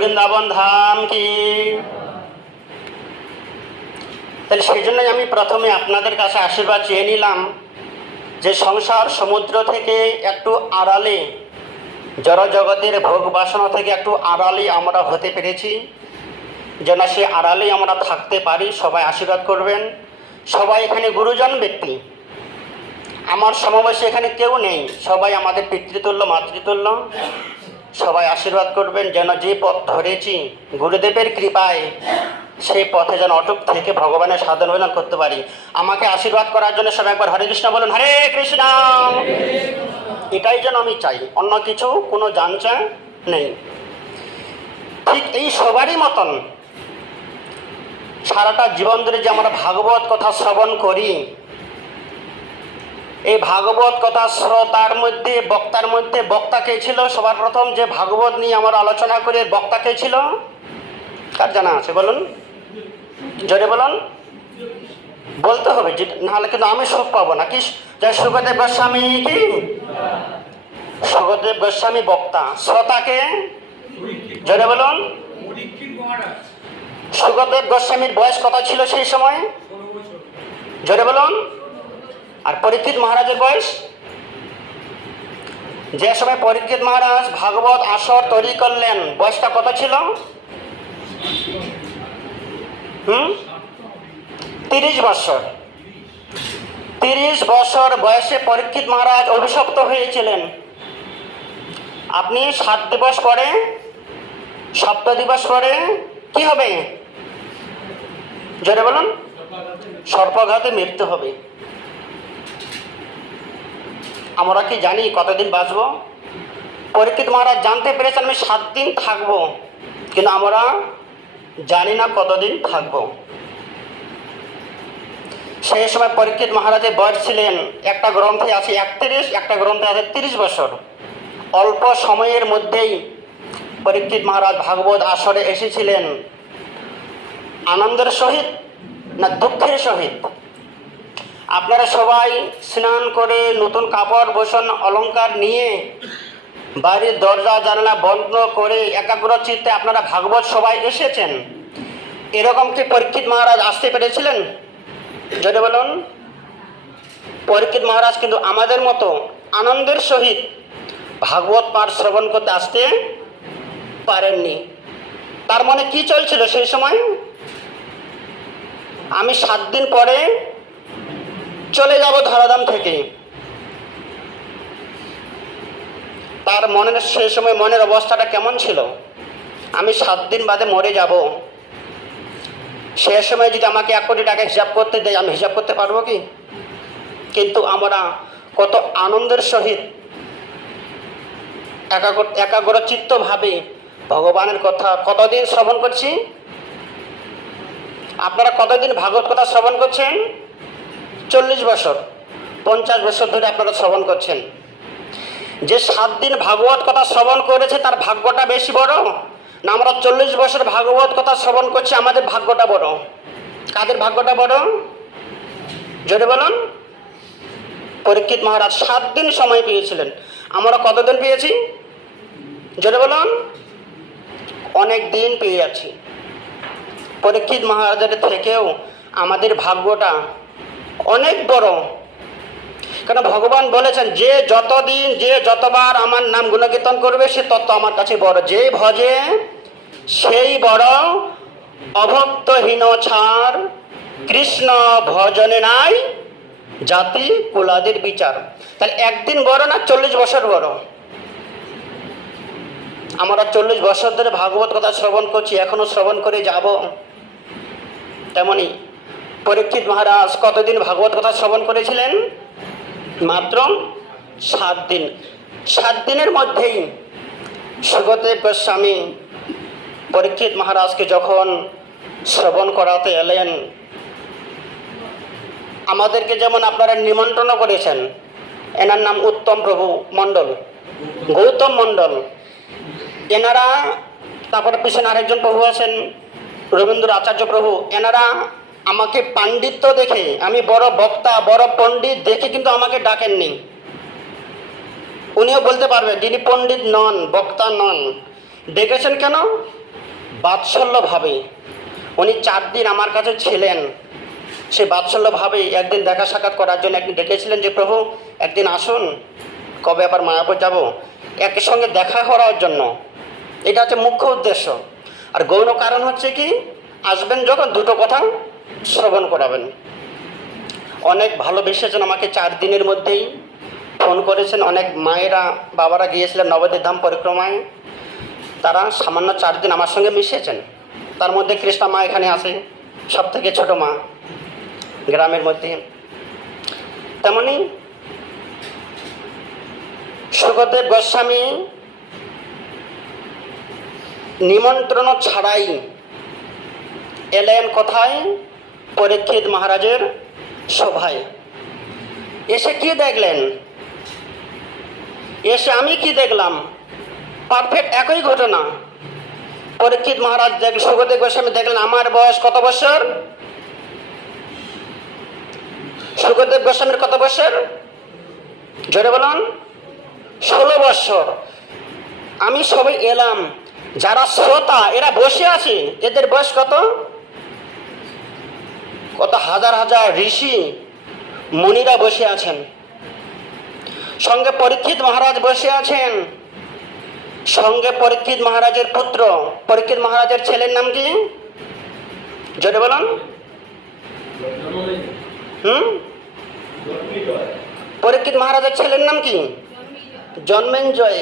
বৃন্দাবন ধাম কি। তাহলে সেই জন্যই আমি প্রথমে আপনাদের কাছে আশীর্বাদ চেয়ে নিলাম যে সংসার সমুদ্র থেকে একটু আড়ালে, জড়জগতের ভোগ বাসনা থেকে একটু আড়ালে আমরা হতে পেরেছি, যেন সে আড়ালেই আমরা থাকতে পারি। সবাই আশীর্বাদ করবেন। সবাই এখানে গুরুজন ব্যক্তি, আমার সমবয়সী এখানে কেউ নেই, সবাই আমাদের পিতৃতুল্য মাতৃতুল্য। সবাই আশীর্বাদ করবেন যেন যে পথ ধরেছি গুরুদেবের কৃপায় সেই পথে যেন অটুট থেকে ভগবানের সাধন ভজন করতে পারি। আমাকে আশীর্বাদ করার জন্য সবাই একবার হরে কৃষ্ণ বলুন। হরে কৃষ্ণ। এটাই যেন আমি চাই, অন্য কিছু কোনো জানচা নেই। ঠিক এই সবারই মতন সারাটা জীবন ধরে যে আমরা ভাগবত কথা শ্রবণ করি, এই ভাগবত কথা শ্রোতার মধ্যে বক্তার মধ্যে বক্তা কে ছিল? সবার প্রথম যে ভাগবত নিয়ে আমরা আলোচনা করে বক্তা কে ছিল? কার জানা আছে বলুন, জোরে বলুন। বলতে হবে, নাহলে কিন্তু আমি সুখ পাবো না। কি জয় সুখদেব গোস্বামী কি? সুখদেব গোস্বামী বক্তা। শ্রোতাকে জোরে বলুন। সুখদেব গোস্বামীর বয়স কত ছিল সেই সময়? জোরে বলুন। আর পরীক্ষিত মহারাজের বয়স? যে সময় পরীক্ষিত মহারাজ ভাগবত আসর তৈরি করলেন বয়সটা কত ছিল? 30 বছর। 30 বছর বয়সে পরীক্ষিত মহারাজ অভিশপ্ত হয়েছিলেন। আপনি 7 দিবস পরে, সপ্ত দিবস পরে কি হবে? জোরে বলুন। সর্পঘাতে মৃত্যু হবে। আমরা কি জানি কতদিন বাঁচবো? পরীক্ষিত মহারাজ জানতে পেরেছেন আমি 7 দিন থাকবো, কিন্তু আমরা জানি না কতদিন থাকবো। সেই সময় পরীক্ষিত মহারাজের বয়স ছিলেন, একটা গ্রন্থে আছে 31, একটা গ্রন্থে আছে 30 বছর। অল্প সময়ের মধ্যেই পরীক্ষিত মহারাজ ভাগবত আসরে এসেছিলেন। আনন্দের সহিত না দুঃখের সহিত? আপনারা সবাই স্নান করে নতুন কাপড় বসন অলংকার নিয়ে বাড়ির দরজা জানালা বন্ধ করে একাগ্র চিত্তে আপনারা ভাগবত সবাই এসেছেন। এরকম কি পরীক্ষিত মহারাজ আসতে পেরেছিলেন? যদি বলুন। পরীক্ষিত মহারাজ কিন্তু আমাদের মতো আনন্দের সহিত ভাগবত পাঠ শ্রবণ করতে আসতে পারেননি। তার মনে কি চলছিল সেই সময়? আমি 7 দিন পরে চলে যাব ধরাধাম থেকে। তার মনের সেই সময় মনের অবস্থাটা কেমন ছিল? আমি 7 দিন বাদে মরে যাব। সে সময় যদি আমাকে 1 কোটি টাকা হিসাব করতে দেয়, আমি হিসাব করতে পারবো কি? কিন্তু আমরা কত আনন্দের সহিত একাগ্রচিত্তভাবে ভগবানের কথা কতদিন শ্রবণ করছি। আপনারা কতদিন ভাগবত কথা শ্রবণ করছেন? 40 বছর, 50 বছর ধরে আপনারা শ্রবণ করছেন। যে 7 দিন ভাগবত কথা শ্রবণ করেছে তার ভাগ্যটা বেশি বড় না আমরা 40 বছর ভাগবত কথা শ্রবণ করছি আমাদের ভাগ্যটা বড়? কাদের ভাগ্যটা বড়? জোরে বলুন। পরীক্ষিত মহারাজ 7 দিন সময় পেয়েছিলেন, আমরা কতদিন পেয়েছি? জোরে বলুন। অনেক দিন পেয়ে যাচ্ছি। পরীক্ষিত মহারাজের থেকেও আমাদের ভাগ্যটা অনেক বড়। কারণ ভগবান বলেছেন যে যতদিন যে যতবার আমার নাম গুণকীর্তন করবে সে তত আমার কাছে বড়। যে ভজে সেই বড়, অভক্তহীন ছাড়, কৃষ্ণ ভজনে নাই জাতি কুলাদের বিচার। তাহলে একদিন বড় না 40 বছর বড়? আমরা 40 বছর ধরে ভাগবত কথা শ্রবণ করছি, এখনো শ্রবণ করে যাব। তেমনি পরীক্ষিত মহারাজ কতদিন ভাগবত কথা শ্রবণ করেছিলেন? মাত্র 7 দিন। 7 দিনের মধ্যেই সুখদেব গোস্বামী পরীক্ষিত মহারাজকে যখন শ্রবণ করাতে এলেন, আমাদেরকে যেমন আপনারা নিমন্ত্রণ করেছেন, এনার নাম উত্তম প্রভু মণ্ডল, গৌতম মণ্ডল, এনারা, তারপরে পিছনে আরেকজন প্রভু আছেন রবীন্দ্র আচার্য প্রভু, এনারা আমাকে পাণ্ডিত্য দেখে, আমি বড় বক্তা বড় পণ্ডিত দেখে কিন্তু আমাকে ডাকেননি। উনিও বলতে পারবেন যিনি পণ্ডিত নন, বক্তা নন, ডেকেছেন কেন? বাৎসল্যভাবে। উনি 4 দিন আমার কাছে ছিলেন, সেই বাৎসল্যভাবে একদিন দেখা সাক্ষাৎ করার জন্য একদিন ডেকেছিলেন যে প্রভু একদিন আসুন, কবে আবার মায়াপুর যাব, একই সঙ্গে দেখা করার জন্য। এটা হচ্ছে মুখ্য উদ্দেশ্য। আর গৌণ কারণ হচ্ছে কি, আসবেন যখন দুটো কথা শ্রবণ করাবেন। অনেক ভালোবেসেছেন আমাকে, 4 দিনের মধ্যেই ফোন করেছেন। অনেক মায়েরা বাবারা গিয়েছিলেন নবদ্বীপ ধাম পরিক্রমায়, তারা সামান্য 4 দিন আমার সঙ্গে মিশেছেন। তার মধ্যে কৃষ্ণা মা এখানে আছে, সব থেকে ছোটো মা গ্রামের মধ্যে। তেমনি সুখদেব গোস্বামী নিমন্ত্রণ ছাড়াই এলেন কোথায়? পরীক্ষিত মহারাজের সভায়। এসে কি দেখলেন? এসে আমি কি দেখলাম? পারফেক্ট একই ঘটনা। পরীক্ষিত মহারাজ সুখদেব গোস্বামী দেখলেন আমার বয়স কত বছর? সুখদেব গোস্বামীর কত বছর? জোরে বলুন। 16 বছর। আমি সবাই এলাম, যারা শ্রোতা এরা বসে আছে, এদের বয়স কত? কত হাজার হাজার ঋষি মুনিরা বসে আছেন, সঙ্গে পরীক্ষিত মহারাজ বসে আছেন, সঙ্গে পরীক্ষিত মহারাজের পুত্র। পরীক্ষিত মহারাজের ছেলের নাম কি? জোরে বলুন। পরীক্ষিত মহারাজের ছেলের নাম কি? জন্মেঞ্জয়।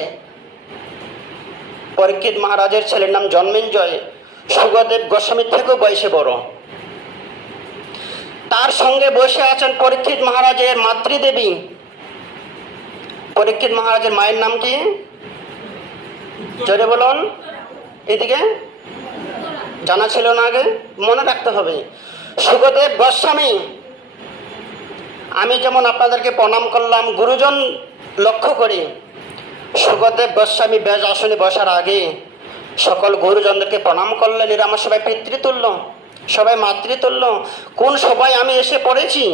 পরীক্ষিত মহারাজের ছেলের নাম জন্মেঞ্জয়। সুখদেব গোস্বামীর থেকেও বয়সে বড়। তার সঙ্গে বসে আছেন পরীক্ষিত মহারাজের মাতৃদেবী। পরীক্ষিত মহারাজের মায়ের নাম কি? জোরে বলুন। এদিকে জানা ছিল না, আগে মনে রাখতে হবে। সুখদেব গোস্বামী, আমি যেমন আপনাদেরকে প্রণাম করলাম গুরুজন লক্ষ্য করি, সুখদেব গোস্বামী বেজ আসনে বসার আগে সকল গুরুজনদেরকে প্রণাম করলেন। এরা আমার সবাই পিতৃতুল্য, সবাই মাতৃতুল্য। কোন সবাই আমি এসে পড়েছি?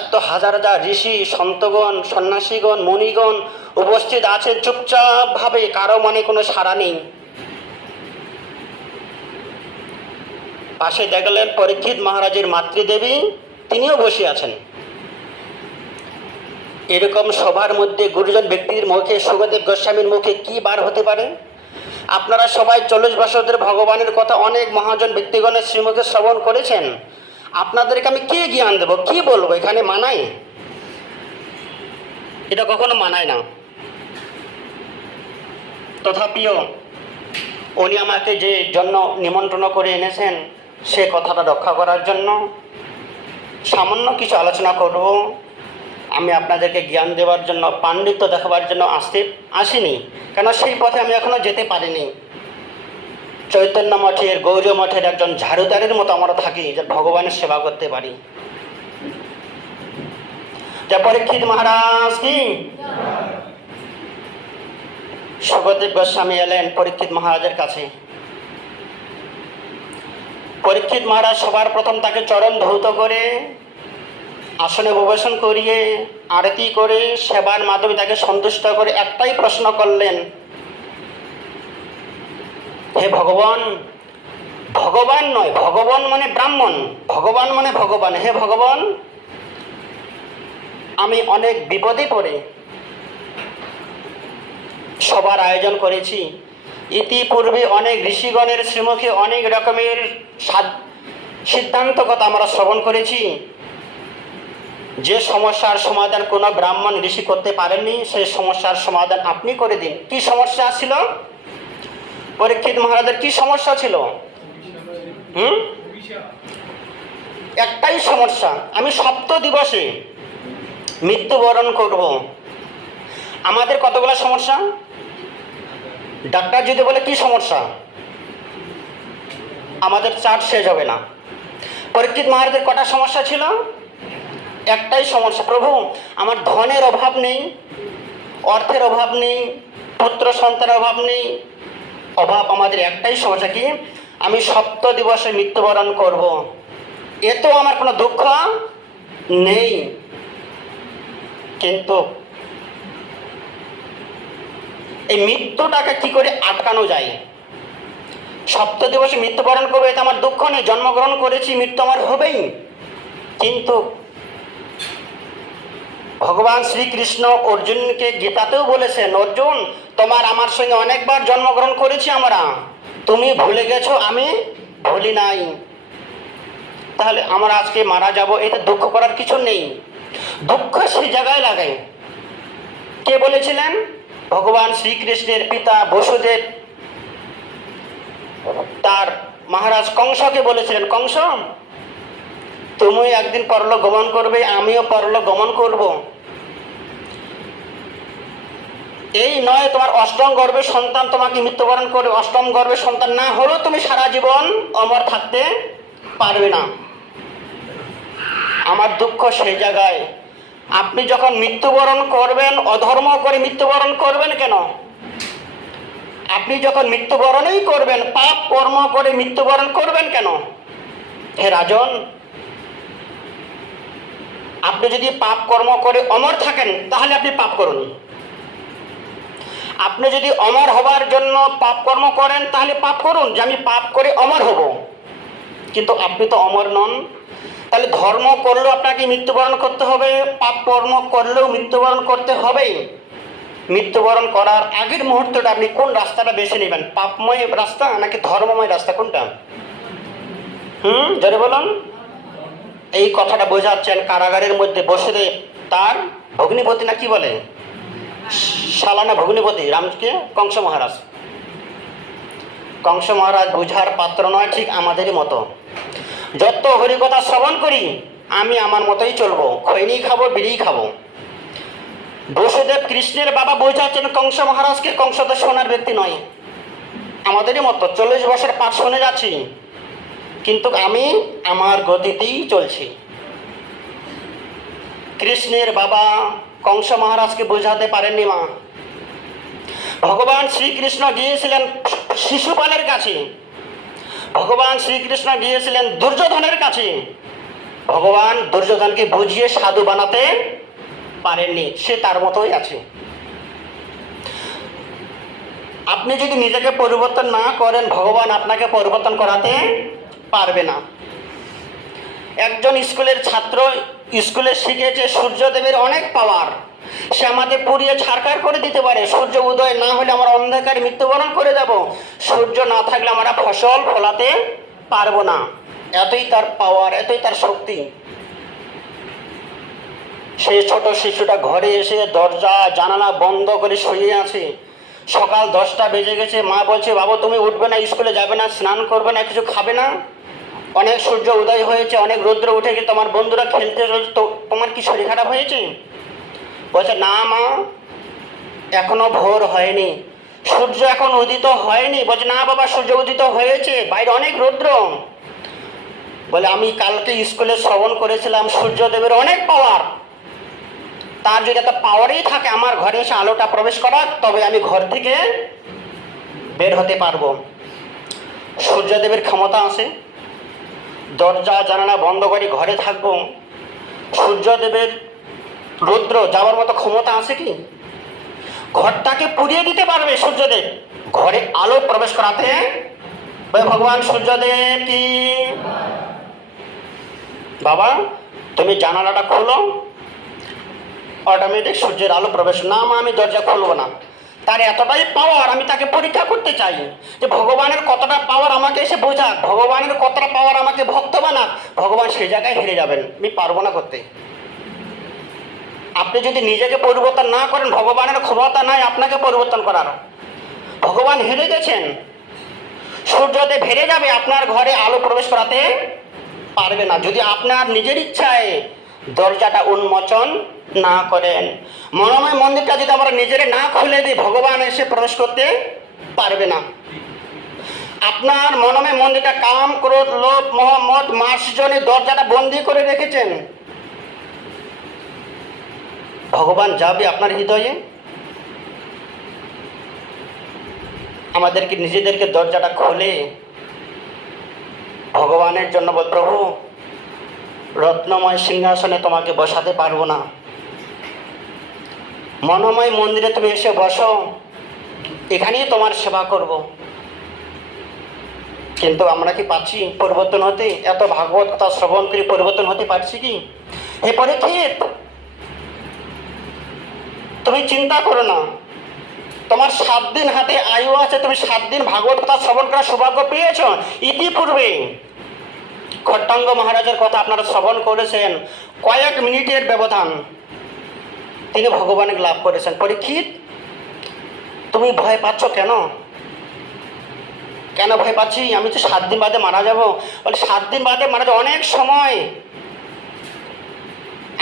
এত হাজার হাজার ঋষি সন্তগণ সন্ন্যাসীগণ মুনিগণ উপস্থিত আছেন, চুপচাপভাবে, কারো মনে কোনো সাড়া নেই। পাশে দেখলেন পরীক্ষিত মহারাজের মাতৃদেবী, তিনিও বসে আছেন। এরকম সবার মধ্যে গুরুজন ব্যক্তির মুখে, সুখদেব গোস্বামীর মুখে কি বার হতে পারে? আপনারা সবাই 40 বছর ধরে ভগবানের কথা অনেক মহাজন ব্যক্তিগণের শ্রীমুখে শ্রবণ করেছেন। আপনাদেরকে আমি কি জ্ঞান দেব, কি বলবো? এখানে মানায়? এটা কখনো মানায় না। তথাপিও উনি আমাকে যে জন্য নিমন্ত্রণ করে এনেছেন, সে কথাটা রক্ষা করার জন্য সামান্য কিছু আলোচনা করব। আমি আপনাদেরকে জ্ঞান দেওয়ার জন্য, পাণ্ডিত্য দেখাবার জন্য আসিনি, কেন সেই পথে আমি এখনো যেতে পারিনি। চৈতন্য মঠের গৌরী মঠের একজন ঝাড়ুদারের মতো আমরা থাকি, যে ভগবানের সেবা করতে পারি। যা পরীক্ষিত মহারাজ কি? সুখদেব গোস্বামী এলেন পরীক্ষিত মহারাজের কাছে। পরীক্ষিত মহারাজ সবার প্রথম তাকে চরণ ধৌত করে আসনে উপবেশন করিয়ে আরতি করে সেবার মাধ্যমে তাকে সন্তুষ্ট করে একটাই প্রশ্ন করলেন, হে ভগবান। ভগবান নয়, ভগবান মানে ব্রাহ্মণ, ভগবান মানে ভগবান। হে ভগবান, আমি অনেক বিপদে পড়ে সবার আয়োজন করেছি। ইতিপূর্বে অনেক ঋষিগণের শ্রীমুখে অনেক রকমের সিদ্ধান্ত কথা আমরা শ্রবণ করেছি। যে সমস্যার সমাধান কোনো ব্রাহ্মণ ঋষি করতে পারেননি, সেই সমস্যার সমাধান আপনি করে দিন। কি সমস্যা ছিল? পরীক্ষিত মহারাজের কি সমস্যা ছিল? একটাই সমস্যা, আমি সপ্ত দিবসে মৃত্যুবরণ করব। আমাদের কতগুলো সমস্যা? ডাক্তার যদি বলে কি সমস্যা, আমাদের চার্ট শেষ হবে না। পরীক্ষিত মহারাজের কটা সমস্যা ছিল? একটাই সমস্যা, প্রভু আমার ধনের অভাব নেই, অর্থের অভাব নেই, পুত্র সন্তানের অভাব নেই। অভাব আমাদের একটাই সমস্যা, কি? আমি সপ্ত দিবসে মৃত্যুবরণ করব। এতো আমার কোনো দুঃখ নেই। কিন্তু এই মৃত্যুটাকে কি করে আটকানো যায়? সপ্ত দিবসে মৃত্যুবরণ করবে, এটা আমার দুঃখ নেই, জন্মগ্রহণ করেছি, মৃত্যু আমার হবেই। কিন্তু ভগবান শ্রীকৃষ্ণ অর্জুনকে গীতাতেও বলেছেন, অর্জুন তোমার আমার সঙ্গে অনেকবার জন্মগ্রহণ করেছি আমরা, তুমি ভুলে গেছো, আমি ভুলি নাই। তাহলে আমরা আজকে মারা যাব, এতে দুঃখ করার কিছু নেই। দুঃখ সেই জায়গায় লাগে। কে বলেছিলেন? ভগবান শ্রীকৃষ্ণের পিতা বসুদেব তার মহারাজ কংসকে বলেছিলেন, কংস তুমি একদিন পরলোক গমন করবে, আমিও পরলোক গমন করব। এই নয় তোমার অষ্টম গর্ভের সন্তান তোমাকে মৃত্যুবরণ করবে, অষ্টম গর্ভের সন্তান না হলেও তুমি সারা জীবন অমর থাকতে পারবে না। আমার দুঃখ সেই জায়গায়, আপনি যখন মৃত্যুবরণ করবেন, অধর্ম করে মৃত্যুবরণ করবেন কেন? আপনি যখন মৃত্যুবরণই করবেন, পাপ কর্ম করে মৃত্যুবরণ করবেন কেন? হে রাজন, আপনি যদি পাপ কর্ম করে অমর থাকেন তাহলে আপনি পাপ করুন। আপনি যদি অমর হবার জন্য পাপ কর্ম করেন তাহলে পাপ করুন, যে আমি পাপ করে অমর হব। কিন্তু আপনি তো অমর নন। তাহলে ধর্ম করলেও আপনাকে মৃত্যুবরণ করতে হবে, পাপ কর্ম করলেও মৃত্যুবরণ করতে হবেই। মৃত্যুবরণ করার আগের মুহূর্তটা আপনি কোন রাস্তাটা বেছে নেবেন? পাপময় রাস্তা নাকি ধর্মময় রাস্তা, কোনটা? জোরে বলুন। এই কথাটা বোঝাচ্ছেন কারাগারের মধ্যে বসে তার ভগ্নিপতি, না কি বলে, সালানা ভগ্নিপতি রামকে কংস মহারাজ। কংস মহারাজ বুঝার পাত্র নয়, ঠিক আমাদেরই মতো। যত হরিকথা শ্রবণ করি আমি আমার মতোই চলবো, খৈনি খাবো, বিড়ি খাবো। বসুদেব কৃষ্ণের বাবা বোঝাচ্ছেন কংস মহারাজকে, কংস তো সোনার ব্যক্তি নয়, আমাদেরই মতো 40 বছর পাঠ শুনে যাচ্ছি, কিন্তু আমি আমার গতিতেই চলছি। কৃষ্ণের বাবা কংস মহারাজকে বোঝাতে পারেননি মা। ভগবান শ্রীকৃষ্ণ গিয়েছিলেন শিশুপালের কাছে, ভগবান শ্রীকৃষ্ণ গিয়েছিলেন দুর্যোধনের কাছে, ভগবান দুর্যোধনকে বুঝিয়ে সাধু বানাতে পারেননি, সে তার মতোই আছে। আপনি যদি নিজেকে পরিবর্তন না করেন, ভগবান আপনাকে পরিবর্তন করাতে পারবে না। একজন স্কুলের ছাত্র স্কুলে শিখেছে সূর্যদেবের অনেক পাওয়ার, সে আমাদের পুড়িয়ে ছারখার করে দিতে পারে। সূর্য উদয় না হলে আমরা অন্ধকারে মৃত্যুবরণ করে যাব, সূর্য না থাকলে আমরা ফসল ফলাতে পারবো না। এতই তার পাওয়ার, এতই তার শক্তি। সেই ছোট শিশুটা ঘরে এসে দরজা জানালা বন্ধ করে শুয়ে আছে। সকাল 10টা বেজে গেছে, মা বলছে বাবু তুমি উঠবে না, স্কুলে যাবে না, স্নান করবে না, কিছু খাবে না? অনেক সূর্য উদয় হয়েছে, অনেক রৌদ্র উঠে গেছে, তোমার বন্ধুরা খেলতে তো তোমার কি শরীর খারাপ হয়েছে? বলছে না মা, এখনো ভোর হয়নি, সূর্য এখন উদিত হয়নি। বলছে না বাবা, সূর্য উদিত হয়েছে, বাইরে অনেক রৌদ্র। বলে আমি কালকে স্কুলে শ্রবণ করেছিলাম সূর্যদেবের অনেক পাওয়ার, তার যদি একটা পাওয়ারই থাকে আমার ঘরে এসে আলোটা প্রবেশ করার, তবে আমি ঘর থেকে বের হতে পারবো। সূর্যদেবের ক্ষমতা আছে, দরজা জানালা বন্ধ করে ঘরে থাকবো। সূর্যদেবের রৌদ্র যাওয়ার মতো ক্ষমতা আছে কি? ঘরটাকে পুড়িয়ে দিতে পারবে সূর্যদেব, ঘরে আলো প্রবেশ করাতে। ভগবান সূর্যদেব কি বাবা তুমি জানালাটা খোলো, অটোমেটিক সূর্যের আলো প্রবেশ। না মা আমি দরজা খুলবো না। তার এতটাই পাওয়ার, আমি তাকে পরীক্ষা করতে চাই যে ভগবানের কতটা পাওয়ার আমাকে এসে বোঝাক, ভগবানের কতটা পাওয়ার আমাকে ভক্ত বানাক। ভগবান সেই জায়গায় হেরে যাবেন, আমি পারবো না করতে। আপনি যদি নিজেকে পরিবর্তন না করেন, ভগবানের ক্ষমতা নাই আপনাকে পরিবর্তন করার। ভগবান হেরে গেছেন, সূর্যদেব হেরে যাবে, আপনার ঘরে আলো প্রবেশ করাতে পারবে না যদি আপনার নিজের ইচ্ছায় দরজাটা উন্মোচন না করেন। মনোময় মন্দিরটা যদি আমরা নিজেরা না খুলে দিই, ভগবান এসে প্রবেশ করতে পারবে না। আপনার মনোময় মন্দিরটা কাম, ক্রোধ, লোভ, মোহ, মদ, মার্জনের দরজাটা বন্দি করে রেখেছেন, ভগবান যাবে আপনার হৃদয়ে? আমাদেরকে নিজেদেরকে দরজাটা খুলে ভগবানের জন্য বল, প্রভু রত্নময় সিংহাসনে তোমাকে বসাতে পারবো না, মনোময় মন্দিরে তুমি এসে বসো, এখানেই তোমার সেবা করব। কিন্তু আমরা কি পাচ্ছি পরিবর্তন হতে? এত ভাগবত কথা শ্রবণ করে পরিবর্তন হতে পারছি কি? হে পরীক্ষিত, তুমি চিন্তা করো না, তোমার 7 দিন হাতে আয়ু আছে, তুমি 7 দিন ভাগবত কথা শ্রবণ করার সৌভাগ্য পেয়েছ। ইতিপূর্বে খট্টাঙ্গ মহারাজের কথা আপনারা শ্রবণ করেছেন, কয়েক মিনিটের ব্যবধান তিনি ভগবানকে লাভ করেছেন। পরীক্ষিত, তুমি ভয় পাচ্ছ কেন? কেন ভয় পাচ্ছি? আমি তো 7 দিন বাদে মারা যাব। বলে 7 দিন বাদে মারা যাব? অনেক সময়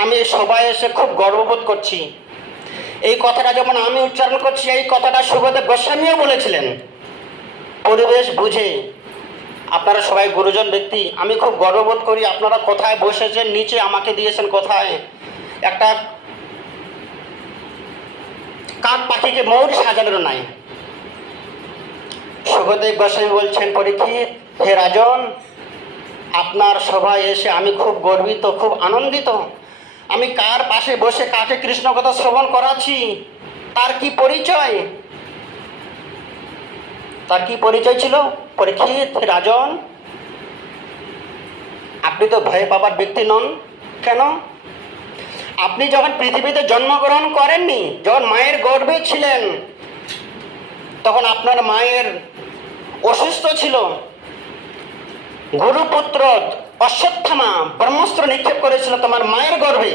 আমি সবাই এসে খুব গর্ববোধ করছি। এই কথাটা যেমন আমি উচ্চারণ করছি, এই কথাটা সুখদেব গোস্বামীও বলেছিলেন। পরিবেশ বুঝে, আপনারা সবাই গুরুজন ব্যক্তি, আমি খুব গর্ববোধ করি। আপনারা কোথায় বসেছেন, নিচে আমাকে দিয়েছেন কোথায় একটা কাক পাখিকে ময়ূর সাজানোর নাই। সুখদেব গোস্বামী বলছেন, পরীক্ষিত হে রাজন, আপনার সভায় এসে আমি খুব গর্বিত, খুব আনন্দিত। আমি কার পাশে বসে কাকে কৃষ্ণ কথা শ্রবণ করাচ্ছি, তার কি পরিচয়? তার কি পরিচয় ছিল? পরীক্ষিত হে রাজন, আপনি তো ভয় পাবার ব্যক্তি নন। কেন? আপনি যখন পৃথিবীতে জন্মগ্রহণ করেননি, যখন মায়ের গর্ভে ছিলেন, তখন আপনার মায়ের অসুস্থ ছিল। গুরুপুত্র অশ্বত্থামা ব্রহ্মাস্ত্র নিক্ষেপ করেছিল তোমার মায়ের গর্ভে।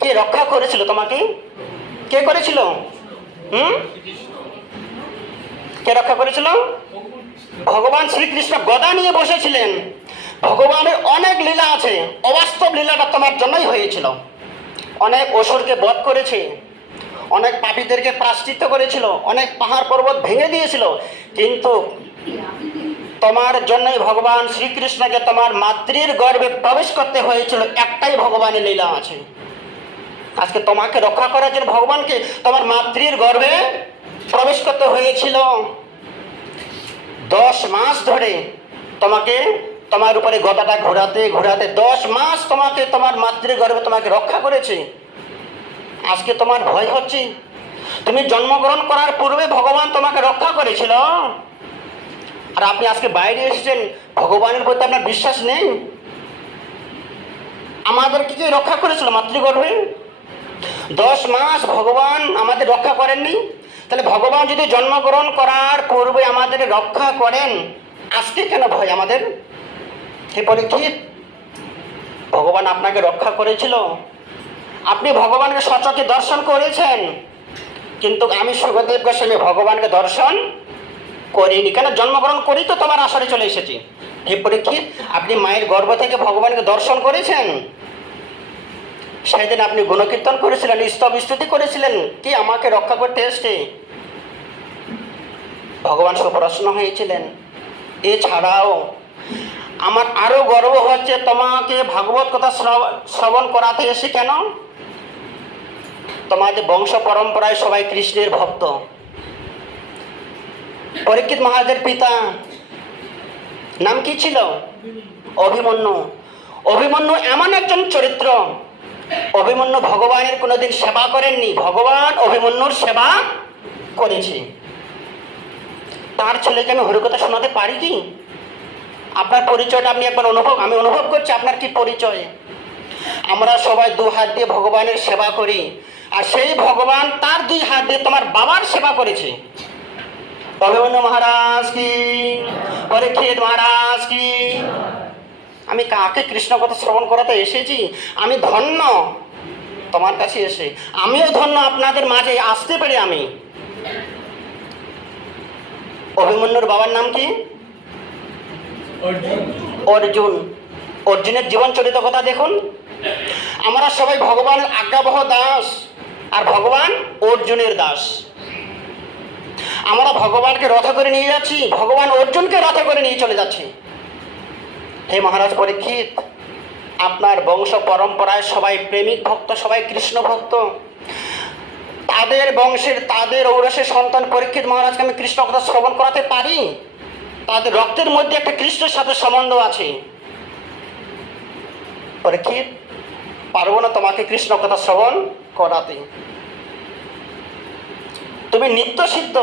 কে রক্ষা করেছিল তোমাকে? কে করেছিল? কে রক্ষা করেছিল? ভগবান শ্রীকৃষ্ণ গদা নিয়ে বসেছিলেন। ভগবানের অনেক লীলা আছে, অবাস্তব লীলাটা তোমার জন্যই হয়েছিল। অনেক অসুরকে বধ করেছে, অনেক পাপীদেরকে প্রায়শ্চিত্ত করেছিল, অনেক পাহাড় পর্বত ভেঙে দিয়েছিল। কিন্তু তোমার জন্যই ভগবান শ্রীকৃষ্ণকে তোমার মাতৃর গর্ভে প্রবেশ করতে হয়েছিল। একটাই ভগবানের লীলা আছে। আজকে তোমাকে রক্ষা করার জন্য ভগবানকে তোমার মাতৃর গর্ভে প্রবেশ করতে হয়েছিল। 10 মাস ধরে তোমাকে তোমার উপরে গদাটা ঘোরাতে ঘোরাতে 10 মাস তোমাকে তোমার মাতৃ গর্ভে তোমাকে রক্ষা করেছে। আজকে তোমার ভয় হচ্ছে? তুমি জন্মগ্রহণ করার পূর্বে ভগবান তোমাকে রক্ষা করেছিল, আর আপনি আজকে বাইরে এসেছেন, ভগবানের প্রতি আপনার বিশ্বাস নেই? আমাদেরকে কি রক্ষা করেছিল মাতৃগর্ভে? 10 মাস ভগবান আমাদের রক্ষা করেননি? তাহলে ভগবান যদি জন্মগ্রহণ করার পূর্বে আমাদের রক্ষা করেন, আজকে কেন ভয় আমাদের? হে পরীক্ষিত, ভগবান আপনাকে রক্ষা করেছিল, আপনি ভগবানকে সচক্ষে দর্শন করেছেন। কিন্তু আমি সুখদেব গোস্বামী ভগবানকে দর্শন করিনি। কেন? জন্মগ্রহণ করি তো তোমার আসরে চলে এসেছি। হে পরীক্ষিত, আপনি মায়ের গর্ভ থেকে ভগবানকে দর্শন করেছেন। সেদিন আপনি গুণকীর্তন করেছিলেন, স্তব স্তুতি করেছিলেন, কি আমাকে রক্ষা করতে এসছে। ভগবান সুপ্রসন্ন হয়েছিলেন। এছাড়াও আমার আরো গর্ব হচ্ছে তোমাকে ভাগবত কথা শ্রবণ করাতে এসে। কেন? তোমাদের বংশ পরম্পরায় সবাই কৃষ্ণের ভক্ত। পরীক্ষিত মহারাজের পিতা নাম কি ছিল? অভিমন্যু। অভিমন্যু এমন একজন চরিত্র, অভিমন্যু ভগবানের কোনোদিন সেবা করেননি, ভগবান অভিমন্যুর সেবা করেছে। তার ছেলেকে আমি হরিকথা শোনাতে পারি কি? আপনার পরিচয়টা আপনি একবার আমি অনুভব করছি আপনার কি পরিচয়। আমরা সবাই 2 হাত দিয়ে ভগবানের সেবা করি, আর সেই ভগবান তার 2 হাত দিয়ে তোমার বাবার সেবা করেছে। অভিমন্যু মহারাজ কি, পরীক্ষিত মহারাজ কি। আমি কাকে কৃষ্ণ কথা শ্রবণ করাতে এসেছি? আমি ধন্য তোমার কাছে এসে, আমিও ধন্য আপনাদের মাঝে আসতে পেরে। আমি অভিমন্যুর বাবার নাম কি? অর্জুন। অর্জুনের জীবন চরিত কথা দেখুন। আমরা সবাই ভগবানের আজ্ঞাবহ দাস, আর ভগবান অর্জুনের দাস। আমরা ভগবানকে রথ করে নিয়ে যাচ্ছি, ভগবান অর্জুনকে রথ করে নিয়ে চলে যাচ্ছে। হে মহারাজ পরীক্ষিত, আপনার বংশ পরম্পরায় সবাই প্রেমিক ভক্ত, সবাই কৃষ্ণ ভক্ত। তাদের বংশের, তাদের ঔরসের সন্তান পরীক্ষিত মহারাজকে আমি কৃষ্ণ কথা শ্রবণ করাতে পারি। তাদের রক্তের মধ্যে একটা কৃষ্ণের সাথে সম্বন্ধ আছে। পরীক্ষিত, পারবো না তোমাকে কৃষ্ণ কথা শ্রবণ করাতে। তুমি নিত্য সিদ্ধ,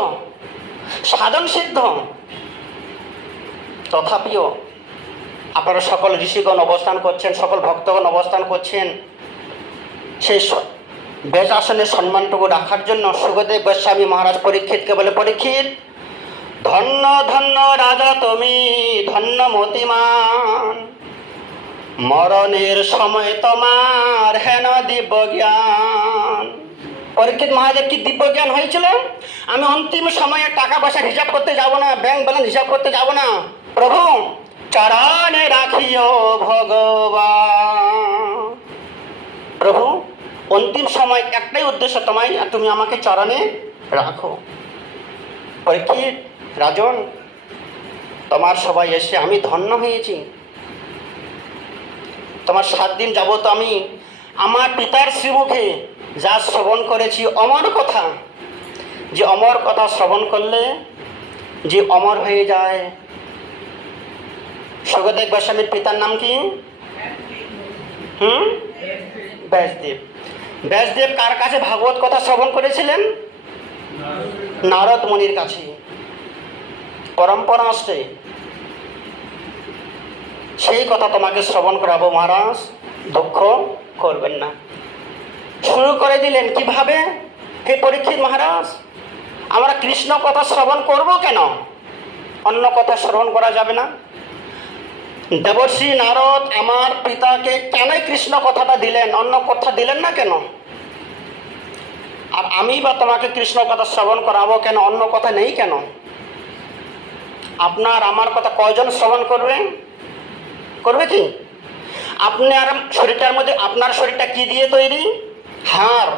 সাধন সিদ্ধ, তথাপিও আপনারা সকল ঋষিগণ অবস্থান করছেন, সকল ভক্তগণ অবস্থান করছেন, সেই বেশ আসনের সম্মানটুকু রাখার জন্য সুখদেব গোস্বামী মহারাজ পরীক্ষিতকে বলে, পরীক্ষিত, ধন্য ধন্য রাজা তুমি, ধন্য মতিমান, মরণের সময় তোমার হেন দিব্য জ্ঞান। পরীক্ষিত মহারাজের কি দিব্য জ্ঞান হয়েছিল? আমি অন্তিম সময়ে টাকা পয়সা হিসাব করতে যাব না, ব্যাংক ব্যালেন্স হিসাব করতে যাব না, প্রভু চরণে রাখিও ভগবান। প্রভু অন্তিম সময় একটাই উদ্দেশ্য তোমায়, তুমি আমাকে চরণে রাখো। পরীক্ষিত রাজন, তোমার সবাই এসে আমি ধন্য হয়েছি। তোমার 7 দিন যাবত আমি আমার পিতার শ্রীমুখে যা শ্রবণ করেছি অমর কথা, যে অমর কথা শ্রবণ করলে যে অমর হয়ে যায়। সুখদেব গোস্বামীর পিতার নাম কি? ব্যাসদেব। ব্যাসদেব কার কাছে ভাগবত কথা শ্রবণ করেছিলেন? নারদ মুনির কাছে। পরম্পরা আসছে, সেই কথা তোমাকে শ্রবণ করাবো মহারাজ, দুঃখ করবেন না। শুরু করে দিলেন কিভাবে? হে পরীক্ষিত মহারাজ, আমরা কৃষ্ণ কথা শ্রবণ করব কেন? অন্য কথা শ্রবণ করা যাবে না? দেবর্ষি নারদ আমার পিতাকে কেন কৃষ্ণ কথাটা দিলেন, অন্য কথা দিলেন না কেন? আর আমি বা তোমাকে কৃষ্ণ কথা শ্রবণ করাবো কেন, অন্য কথা নেই কেন? আপনার আমার কথা কয়জন শ্রবণ করবে? করবে কি? আপনার শরীরটার মধ্যে, আপনার শরীরটা কি দিয়ে তৈরি? হাড়।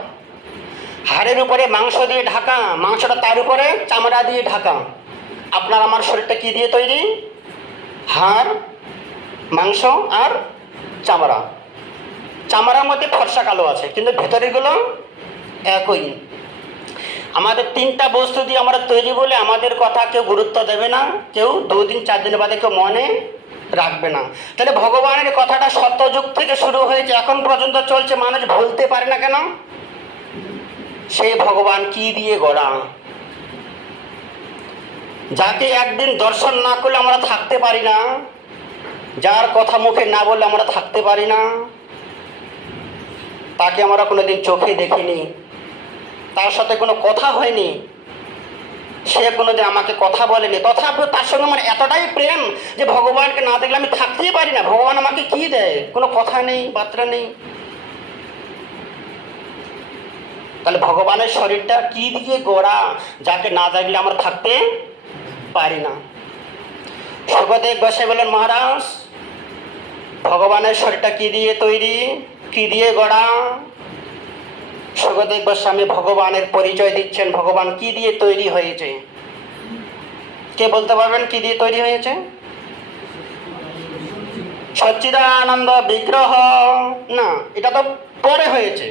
হাড়ের উপরে মাংস দিয়ে ঢাকা, মাংসটা তার উপরে চামড়া দিয়ে ঢাকা। আপনার আমার শরীরটা কি দিয়ে তৈরি? হাড়, মাংস আর চামড়া। চামড়ার মধ্যে ফর্সা কালো আছে, কিন্তু ভেতরেরগুলো একই। আমাদের 3টা বস্তু দিয়ে আমরা তৈরি বলে আমাদের কথা কেউ গুরুত্ব দেবে না, কেউ 2 দিন 4 দিন বাদে কেউ মনে রাখবে না। তাহলে ভগবানের কথাটা সত্যযুগ থেকে শুরু হয়েছে, এখন পর্যন্ত চলছে, মানুষ ভুলতে পারে না কেন? সেই ভগবান কি দিয়ে গড়া? যাকে একদিন দর্শন না করলে আমরা থাকতে পারি না, যার কথা মুখে না বললে আমরা থাকতে পারি না, তাকে আমরা কোনোদিন চোখে দেখিনি, তার সাথে কোনো কথা হয়নি, সে কোনোদিন আমাকে কথা বলেনি, তথাপিও তার সঙ্গে আমার এতটাই প্রেম যে ভগবানকে না দেখলে আমি থাকতেই পারি না। ভগবান আমাকে কি দেয়? কোনো কথা নেই, বার্তা নেই। তাহলে ভগবানের শরীরটা কি দিয়ে গড়া, যাকে না দেখলে আমরা থাকতে পারি না? সুখদেব গোস্বামী বলেন, মহারাজ ভগবানের শরীরটা কি দিয়ে তৈরি, কি দিয়ে গড়া? সুখদেব গোস্বামী ভগবানের পরিচয় দিচ্ছেন, ভগবান কি দিয়ে তৈরি হয়েছে। কে বলতে পারবেন কি দিয়ে তৈরি হয়েছে? সচ্চিদানন্দ বিগ্রহ না, এটা তো পরে হয়েছে।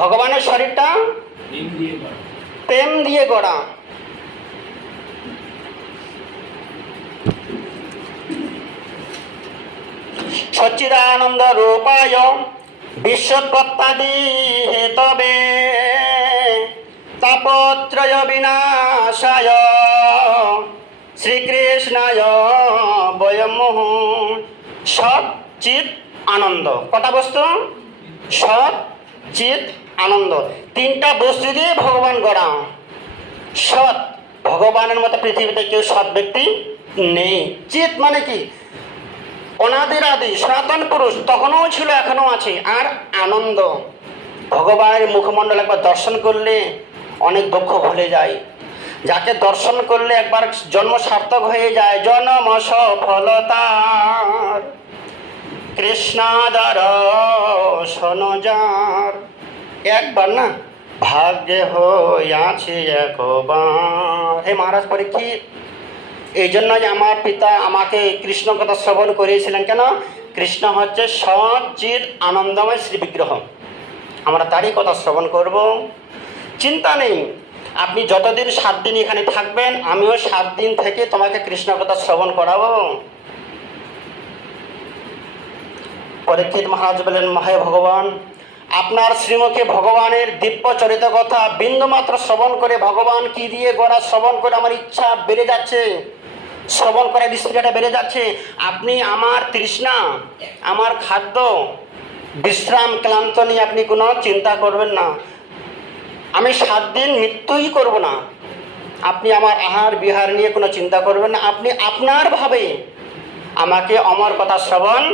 ভগবানের শরীরটা প্রেম দিয়ে গড়া। সচ্চিদানন্দ রূপায় বিশ্বোৎপত্তাদি হেতবে তাপত্রয় বিনাশায় শ্রীকৃষ্ণায় বয়ম সৎ চিৎ আনন্দ। কটা বস্তু? সৎ চিৎ আনন্দ। 3টা বস্তু দিয়ে ভগবান গড়া। সৎ, ভগবানের মতো পৃথিবীতে কেউ সৎ ব্যক্তি নেই। চিৎ মানে কি? অনাদির আদি সনাতন পুরুষ, তখনও ছিল এখনও আছে। আর আনন্দ, ভগবানের মুখমণ্ডল একবার দর্শন করলে অনেক দুঃখ ভুলে যায়। যাকে দর্শন করলে একবার জন্ম সার্থক হয়ে যায়, জন্ম সফলতার কৃষ্ণাদার সনজার। একবার না, ভাগ্যে হইয়াছে একবার। হে মহারাজ পরীক্ষিত, এই জন্য যে আমার পিতা আমাকে কৃষ্ণ কথা শ্রবণ করিয়েছিলেন। কেন? কৃষ্ণ হচ্ছে সৎ চিৎ আনন্দময় শ্রী বিগ্রহ, আমরা তারই কথা শ্রবণ করব। চিন্তা নেই, আপনি যতদিন 7 দিন এখানে থাকবেন, আমিও 7 দিন থেকে তোমাকে কৃষ্ণ কথা শ্রবণ করাবো। পরীক্ষিত মহারাজ বলেন, হে ভগবান, আপনার শ্রীমুখে ভগবানের দিব্য চরিত কথা বিন্দুমাত্র শ্রবণ করে, ভগবান কি দিয়ে গড়া শ্রবণ করে আমার ইচ্ছা বেড়ে যাচ্ছে, শ্রবণ করার স্পিডটা বেড়ে যাচ্ছে। আপনি আমার তৃষ্ণা, আমার খাদ্য, বিশ্রাম, ক্লান্ত নিয়ে আপনি কোনো চিন্তা করবেন না। আমি 7 দিন মৃত্যুই করব না। আপনি আমার আহার বিহার নিয়ে কোনো চিন্তা করবেন না। আপনি আপনার ভাবে আমাকে অমর কথা শ্রবণ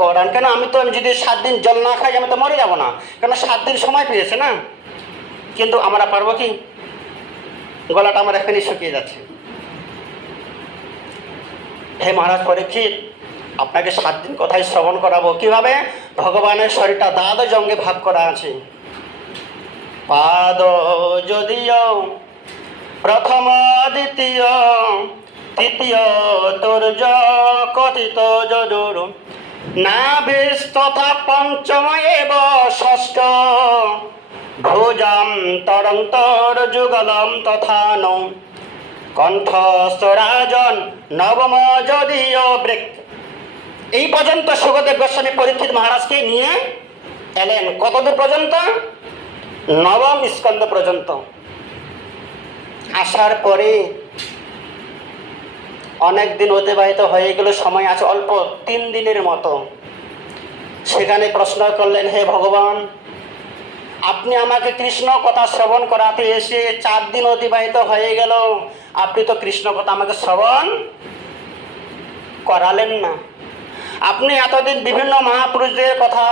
করান। কেন আমি যদি 7 দিন জল না খাই আমি তো মরে যাব না, কেন 7 দিন সময় পেয়েছে না। কিন্তু আমরা পারবো কি? গলাটা আমার এখনই শুকিয়ে যাচ্ছে। হে মহারাজ পরীক্ষিত, আপনাকে 7 দিন কথাই শ্রবণ করাবো। কিভাবে? ভগবানের শরীরটা দ্বাদশ অঙ্গে ভাগ করা আছে। পাদ যদিও প্রথম দ্বিতীয় তৃতীয় তোর্য কথিত যদুর নাভিস তথা পঞ্চম এব ষষ্ঠ ভুজম তরন্তর যুগলম তথা নৌ কণ্ঠস্থরাজন নবম যদিও ব্রেক। এই পর্যন্ত সুখদেব গোস্বামী পরীক্ষিত মহারাজকে নিয়ে এলেন। কতদূর পর্যন্ত? নবম স্কন্ধ পর্যন্ত। আসার পরে অনেক দিন অতিবাহিত হয়ে গেল, সময় আছে অল্প 3 দিনের মতো। সেখানে প্রশ্ন করলেন, হে ভগবান, আপনি আমাকে কৃষ্ণ কথা শ্রবণ করাতে এসে 4 দিন অতিবাহিত হয়ে গেল, আপনি তো কৃষ্ণ কথা আমাকে শ্রবণ করালেন না। আপনি এতদিন বিভিন্ন মহাপুরুষদের কথা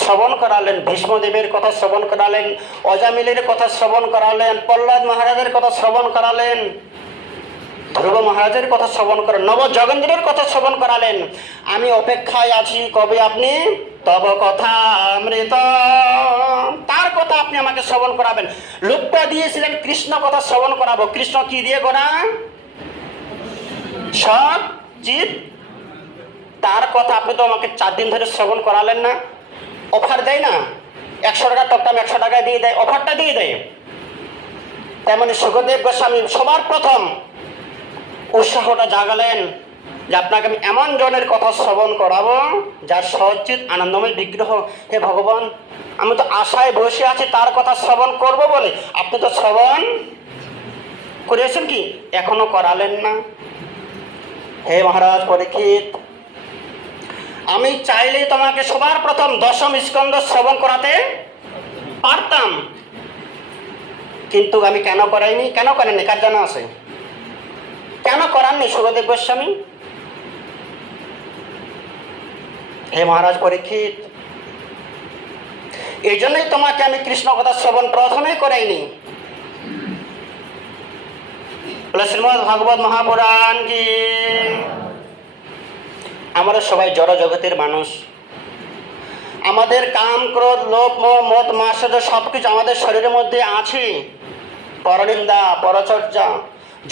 শ্রবণ করালেন, ভীষ্মদেবের কথা শ্রবণ করালেন, অজামিলের কথা শ্রবণ করালেন, প্রহ্লাদ মহারাজের কথা শ্রবণ করালেন, ধ্রুব মহারাজের কথা শ্রবণ করেন, নবযগেন্দ্রের কথা শ্রবণ করালেন। আমি অপেক্ষায় আছি কবে আপনি তব কথা অমৃত, তার কথা আপনি আমাকে শ্রবণ করাবেন। লোকটা দিয়েছিলেন কৃষ্ণ কথা শ্রবণ করাবো। কৃষ্ণ কি দিয়ে গড়া? সৎ চিত। তার কথা আপনি তো আমাকে 4 দিন ধরে শ্রবণ করালেন না। অফার দেয় না, 100 টাকা টকটাম 100 টাকায় দিয়ে দেয়, অফারটা দিয়ে দেয়। তেমনি সুখদেব গোস্বামী সবার প্রথম উৎসাহটা জাগালেন যে আপনাকে আমি এমন জনের কথা শ্রবণ করাবো যার সচিত আনন্দময় বিগ্রহ। হে ভগবান, আমি তো আশায় বসে আছি তার কথা শ্রবণ করব বলে, আপনি তো শ্রবণ করেছেন কি? এখনো করালেন না। হে মহারাজ পরীক্ষিত, আমি চাইলেই তোমাকে সবার প্রথম 10ম স্কন্ধ শ্রবণ করাতে পারতাম, কিন্তু আমি কেন করাইনি? কেন করেননি? কার জানা আছে? কেন করাননি সুখদেব গোস্বামী? হে মহারাজ পরীক্ষিত, এই জন্যই তোমাকে আমি কৃষ্ণ কথা শ্রবণ প্রথমেই করাইনি। শ্রীমদ ভাগবত মহাপুরাণ কি। আমরা সবাই জড় জগতের মানুষ। আমাদের কাম, ক্রোধ, লোভ, মোহ, মদ, মাৎসর্য সবকিছু আমাদের শরীরের মধ্যে আছে। পরনিন্দা, পরচর্চা,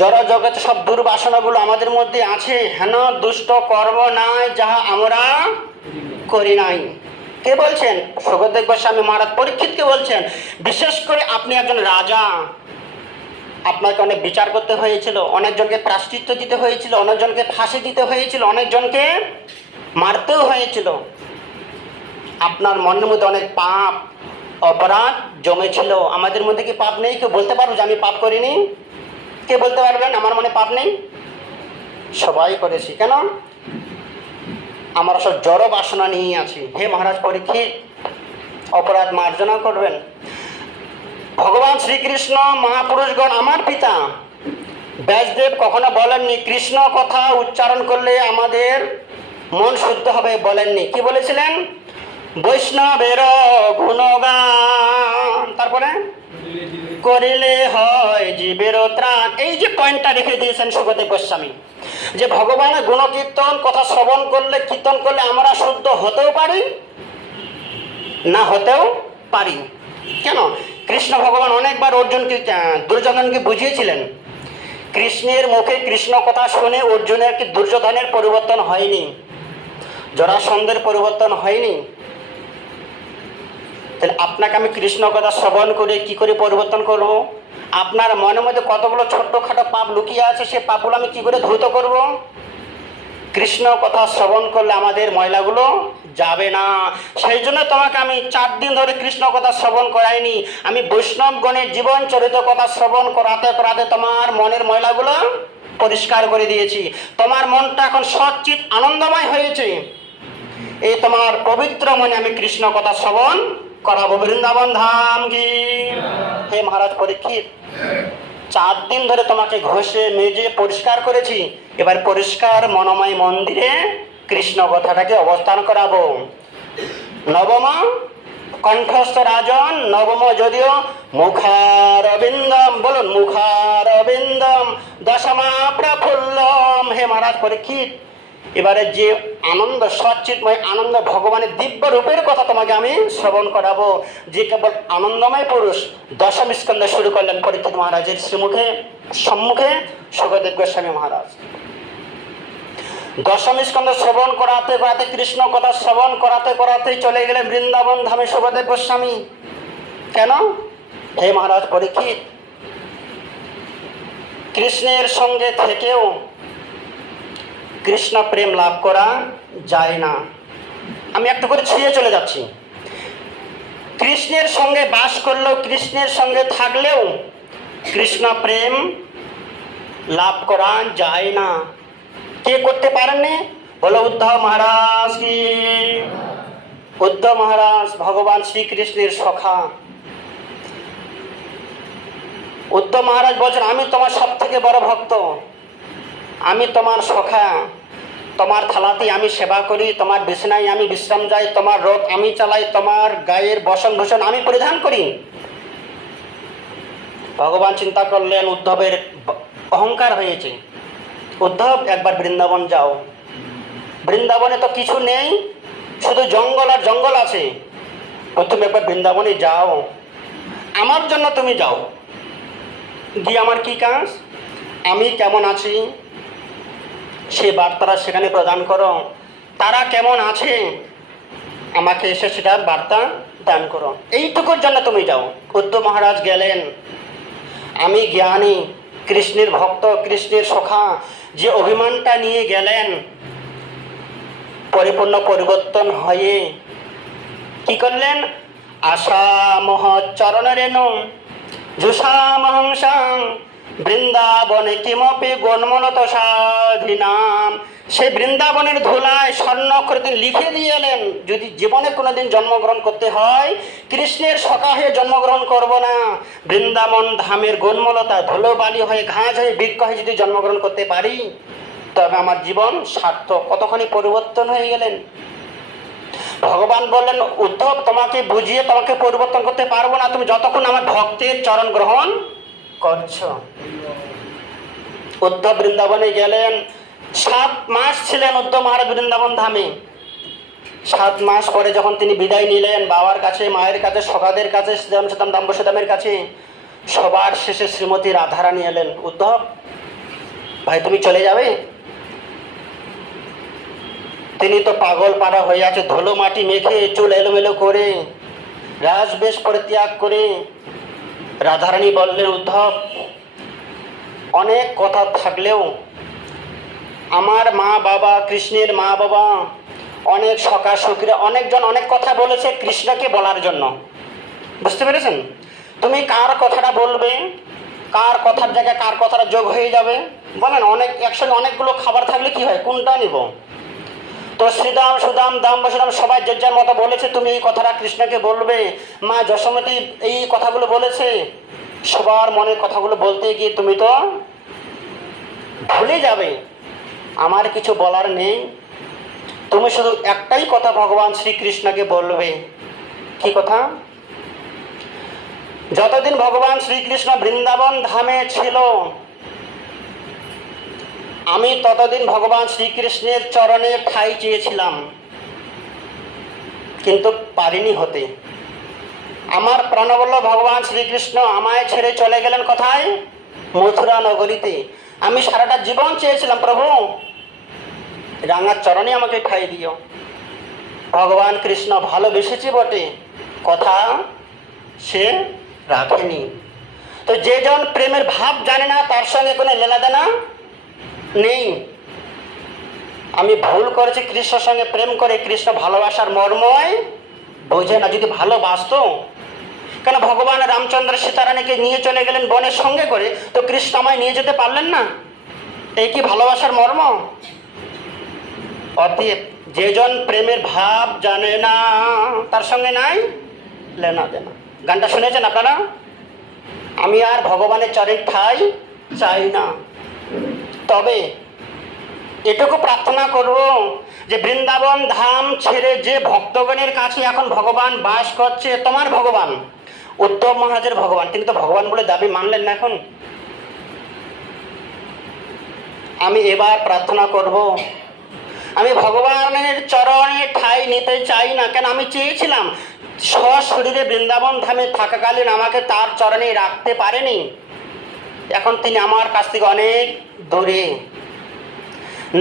জড় জগৎ সব দুর্বাসনাগুলো আমাদের মধ্যে আছে। হেন দুষ্ট কর্ম নাই যাহা আমরা করি নাই। কে বলছেন? সুখদেব গোস্বামী মহারাজ পরীক্ষিতকে বলছেন। বিশেষ করে আপনি একজন রাজা, আপনাকে অনেক বিচার করতে হয়েছিল, অনেকজনকে প্রায়শ্চিত্ত দিতে হয়েছিল, অনেকজনকে ফাঁসি দিতে হয়েছিল, অনেকজনকে মারতেও হয়েছিল। আপনার মনের মধ্যে অনেক পাপ অপরাধ জমেছিল। আমাদের মধ্যে কি পাপ নেই? কেউ বলতে পারবো যে আমি পাপ করিনি? কে বলতে পারবেন আমার মনে পাপ নেই? সবাই করেছি। কেন? আমরা সব জড় বাসনা নিয়ে আছি। হে মহারাজ পরীক্ষিত, অপরাধ মার্জনা করবেন। ভগবান শ্রীকৃষ্ণ মহাপুরুষগণ, আমার পিতা ব্যাসদেব কখনো বলেননি কৃষ্ণ কথা উচ্চারণ করলে আমাদের মন শুদ্ধ হবে, বলেননি। কি বলেছিলেন? বৈষ্ণবের গুণগান, তারপরে করিলে হয় জীবের ত্রাণ। এই যে পয়েন্টটা রেখে দিয়েছেন সুখদেব গোস্বামী, যে ভগবানের গুণকীর্তন কথা শ্রবণ করলে, কীর্তন করলে আমরা শুদ্ধ হতেও পারি, না হতেও পারি। কেন? কৃষ্ণ ভগবান অনেকবার অর্জুনকে, দুর্যোধনকে বুঝিয়েছিলেন। কৃষ্ণের মুখে কৃষ্ণ কথা শুনে অর্জুনের কি দুর্যোধনের পরিবর্তন হয়নি, জরাসন্ধের পরিবর্তন হয়নি। তাহলে আপনাকে আমি কৃষ্ণ কথা শ্রবণ করে কি করে পরিবর্তন করব? আপনার মনের মধ্যে কতগুলো ছোট্টখাটো পাপ লুকিয়ে আছে, সে পাপগুলো আমি কি করে ধৌত করব? কৃষ্ণ কথা শ্রবণ করলে আমাদের ময়লাগুলো যাবে না। সেই জন্য তোমাকে আমি 4 দিন ধরে কৃষ্ণ কথা শ্রবণ করাইনি। আমি বৈষ্ণবগণের জীবন চরিত কথা শ্রবণ করাতে করাতে তোমার মনের ময়লাগুলো পরিষ্কার করে দিয়েছি। তোমার মনটা এখন সচ্চিত আনন্দময় হয়েছে। এই তোমার পবিত্র মনে আমি কৃষ্ণ কথা শ্রবণ করাবো। বৃন্দাবন ধাম কি। হে মহারাজ পরীক্ষিত, 4 দিন ধরে তোমাকে ঘষে মেজে পরিষ্কার করেছি। এবার পরিষ্কার মনোময় মন্দিরে কৃষ্ণ কথাটাকে অবস্থান করাবো। নবম কণ্ঠস্থ রাজন, নবম যদিও মুখারবিন্দম, বলুন মুখারবিন্দম দশমা প্রফুল্লম। হে মহারাজ পরীক্ষিত, এবারে যে আনন্দ সচ্চিতময় আনন্দ ভগবানের দিব্য রূপের কথা তোমাকে আমি শ্রবণ করাবো, যে কেবল আনন্দময় পুরুষ। দশম স্কন্ধ শুরু করলেন পরীক্ষিত মহারাজের শ্রীমুখে সম্মুখে সুখদেব গোস্বামী মহারাজ। দশম স্কন্ধ শ্রবণ করাতে করাতে কৃষ্ণ কথা শ্রবণ করাতে করাতেই চলে গেলেন বৃন্দাবন ধামে সুখদেব গোস্বামী। কেন? হে মহারাজ পরীক্ষিত, কৃষ্ণের সঙ্গে থেকেও কৃষ্ণ প্রেম লাভ করা যায় না। আমি একটু করে ছুঁয়ে চলে যাচ্ছি। কৃষ্ণের সঙ্গে বাস করলেও, কৃষ্ণের সঙ্গে থাকলেও কৃষ্ণ প্রেম লাভ করা যায় না। কে করতে পারেননি? বলো উদ্ধব মহারাজ কি। উদ্ধব মহারাজ ভগবান শ্রীকৃষ্ণের সখা। উদ্ধব মহারাজ বলছেন, আমি তোমার সব থেকে বড় ভক্ত, আমি তোমার সখা, তোমার থালাতেই আমি সেবা করি, তোমার বিছানায় আমি বিশ্রাম যাই, তোমার রথ আমি চালাই, তোমার গায়ের বসন ভূষণ আমি পরিধান করি। ভগবান চিন্তা করলেন উদ্ধবের অহংকার হয়েছে। উদ্ধব একবার বৃন্দাবন যাও। বৃন্দাবনে তো কিছু নেই, শুধু জঙ্গল আর জঙ্গল আছে। তুমি একবার বৃন্দাবনে যাও, আমার জন্য তুমি যাও, গিয়ে আমার কি কাজ, আমি কেমন আছি সে বার্তাটা সেখানে প্রদান করো। তারা কেমন আছে আমাকে এসে সেটার বার্তা দান করো, এইটুকুর জন্য তুমি যাও। উদ্ধব মহারাজ গেলেন। আমি জ্ঞানী, কৃষ্ণের ভক্ত, কৃষ্ণের সখা, যে অভিমানটা নিয়ে গেলেন, পরিপূর্ণ পরিবর্তন হয়ে কি করলেন? আশা মহ চরণ রেণু জুষামহংসাং বৃন্দাবনে কিমপি গণমনত সাধিনাম। সে বৃন্দাবনের ধুলায় স্বর্ণ করে তিনি লিখে দিয়ে এলেন, যদি জীবনে কোনোদিন জন্মগ্রহণ করতে হয় কৃষ্ণের সখা হয়ে জন্মগ্রহণ করব না, বৃন্দাবন ধামের গণমলতা ধুলোবালি হয়ে ঘাস হয়ে বৃক্ষ হয়ে যদি জন্মগ্রহণ করতে পারি তবে আমার জীবন সার্থক। কতখানি পরিবর্তন হয়ে গেলেন। ভগবান বললেন, উদ্ধব তোমাকে বুঝিয়ে তোমাকে পরিবর্তন করতে পারবো না, তুমি যতক্ষণ আমার ভক্তের চরণ গ্রহণ করছো। উদ্ধব বৃন্দাবনে গেলেন। 7 মাস ছিলেন উদ্ধব মহারাজ বৃন্দাবন ধামে। 7 মাস পরে যখন তিনি বিদায় নিলেন বাবার কাছে, মায়ের কাছে, সখাদের কাছে, শ্রীরামচন্দ্র দাম্বসদামের কাছে, সবার শেষে শ্রীমতী রাধারানী এলেন। উদ্ধব ভাই তুমি চলে যাবে? তিনি তো পাগল পাড়া হয়ে আছে, ধুলো মাটি মেখে চুল এলোমেলো করে রাজবেশ পরিত্যাগ করে। রাধারানী বললেন, উদ্ধব অনেক কথা থাকলেও আমার মা বাবা, কৃষ্ণের মা বাবা, অনেক সখা সখীরা অনেকজন অনেক কথা বলেছে কৃষ্ণকে বলার জন্য। বুঝতে পেরেছেন? তুমি কার কথাটা বলবে? কার কথার জায়গায় কার কথাটা যোগ হয়ে যাবে? বলেন, অনেক একসঙ্গে অনেকগুলো খাবার থাকলে কি হয়, কোনটা নিব? তো শ্রীদাম সুদাম দাম বসুদাম সবাই যে যার মতো বলেছে তুমি এই কথাটা কৃষ্ণকে বলবে। মা যশোমতী এই কথাগুলো বলেছে, সবার মনের কথাগুলো বলতে গিয়ে তুমি তো ভুলে যাবে। আমার কিছু বলার নেই, তুমি শুধু একটাই কথা ভগবান শ্রীকৃষ্ণকে বলবে। কি কথা? যতদিন ভগবান শ্রীকৃষ্ণ বৃন্দাবন ধামে ছিল আমি ততদিন ভগবান শ্রীকৃষ্ণের চরণে ঠাঁই চেয়েছিলাম, কিন্তু পারিনি হতে। আমার প্রাণবল্লভ ভগবান শ্রীকৃষ্ণ আমায় ছেড়ে চলে গেলেন কোথায়? মথুরা নগরীতে। আমি সারাটা জীবন চেয়েছিলাম, প্রভু রাঙার চরণে আমাকে ঠাঁই দিও। ভগবান কৃষ্ণ ভালোবেসেছি বটে, কথা সে রাখেনি। তো যে জন প্রেমের ভাব জানে না তার সঙ্গে কোনো লেনাদেনা নেই। আমি ভুল করেছি কৃষ্ণের সঙ্গে প্রেম করে, কৃষ্ণ ভালোবাসার মর্মই বোঝে না। যদি ভালোবাসতো, কেন ভগবান রামচন্দ্র সীতারানীকে নিয়ে চলে গেলেন বনের সঙ্গে করে, তো কৃষ্ণ আমায় নিয়ে যেতে পারলেন না? এই কি ভালোবাসার মর্ম? অতএব যেজন প্রেমের ভাব জানে না, তার সঙ্গে নাই লেনা দেনা। গানটা শুনেছেন আপনারা? আমি আর ভগবানের চরের ঠাই চাই না, তবে এটুকু প্রার্থনা করব যে বৃন্দাবন ধাম ছেড়ে যে ভক্তগণের কাছে এখন ভগবান বাস করছে, তোমার ভগবান উদ্ধব মহারাজের ভগবান, তিনি তো ভগবান বলে দাবি মানলেন না। এখন আমি এবার প্রার্থনা করব, আমি ভগবানের চরণে ঠাঁই নিতে চাই না। কেন? আমি চেয়েছিলাম সশরীরে বৃন্দাবন ধামে থাকাকালীন আমাকে তার চরণে রাখতে পারেনি। এখন তিনি আমার কাছ থেকে অনেক দূরে,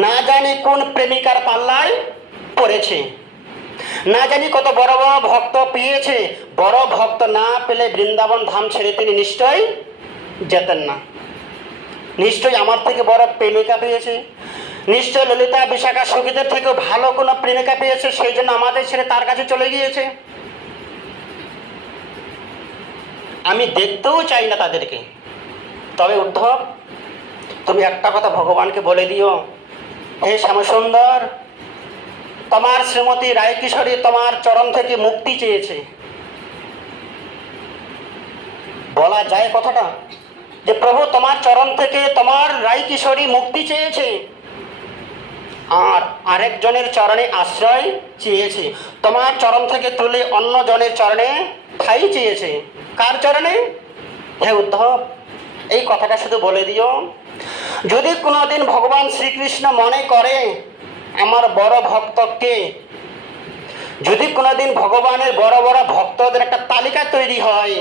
না জানি কোন প্রেমিকার পাল্লায় পড়েছে, না জানি কত বড় বড় ভক্ত পেয়েছে। বড় ভক্ত না পেলে বৃন্দাবন ধাম ছেড়ে তিনি নিশ্চয়ই যেতেন না। নিশ্চয়ই আমার থেকে বড় প্রেমিকা পেয়েছে, নিশ্চয় ললিতা বিশাখা সখীদের থেকেও ভালো কোনো প্রেমিকা পেয়েছে, সেই জন্য আমাদের ছেড়ে তার কাছে চলে গিয়েছে। আমি দেখতেও চাই না তাদেরকে। তবে উদ্ধব, তুমি একটা কথা ভগবানকে বলে দিও, হে শ্যামসুন্দর, তোমার শ্রীমতী রায়কিশোরী তোমার চরণ থেকে মুক্তি চেয়েছে। বলা যায় কথাটা যে প্রভু তোমার চরণ থেকে তোমার রায়কিশোরী মুক্তি চেয়েছে, আর আরেকজনের চরণে আশ্রয় চেয়েছে। তোমার চরণ থেকে তুলে অন্য জনের চরণে ঠাঁই চেয়েছে। কার চরণে? হে উদ্ধব, এই কথাটা শুধু বলে দিও, যদি কোনোদিন ভগবান শ্রীকৃষ্ণ মনে করে আমার বড় ভক্তকে, যদি কোনোদিন ভগবানের বড় বড় ভক্তদের একটা তালিকা তৈরি হয়,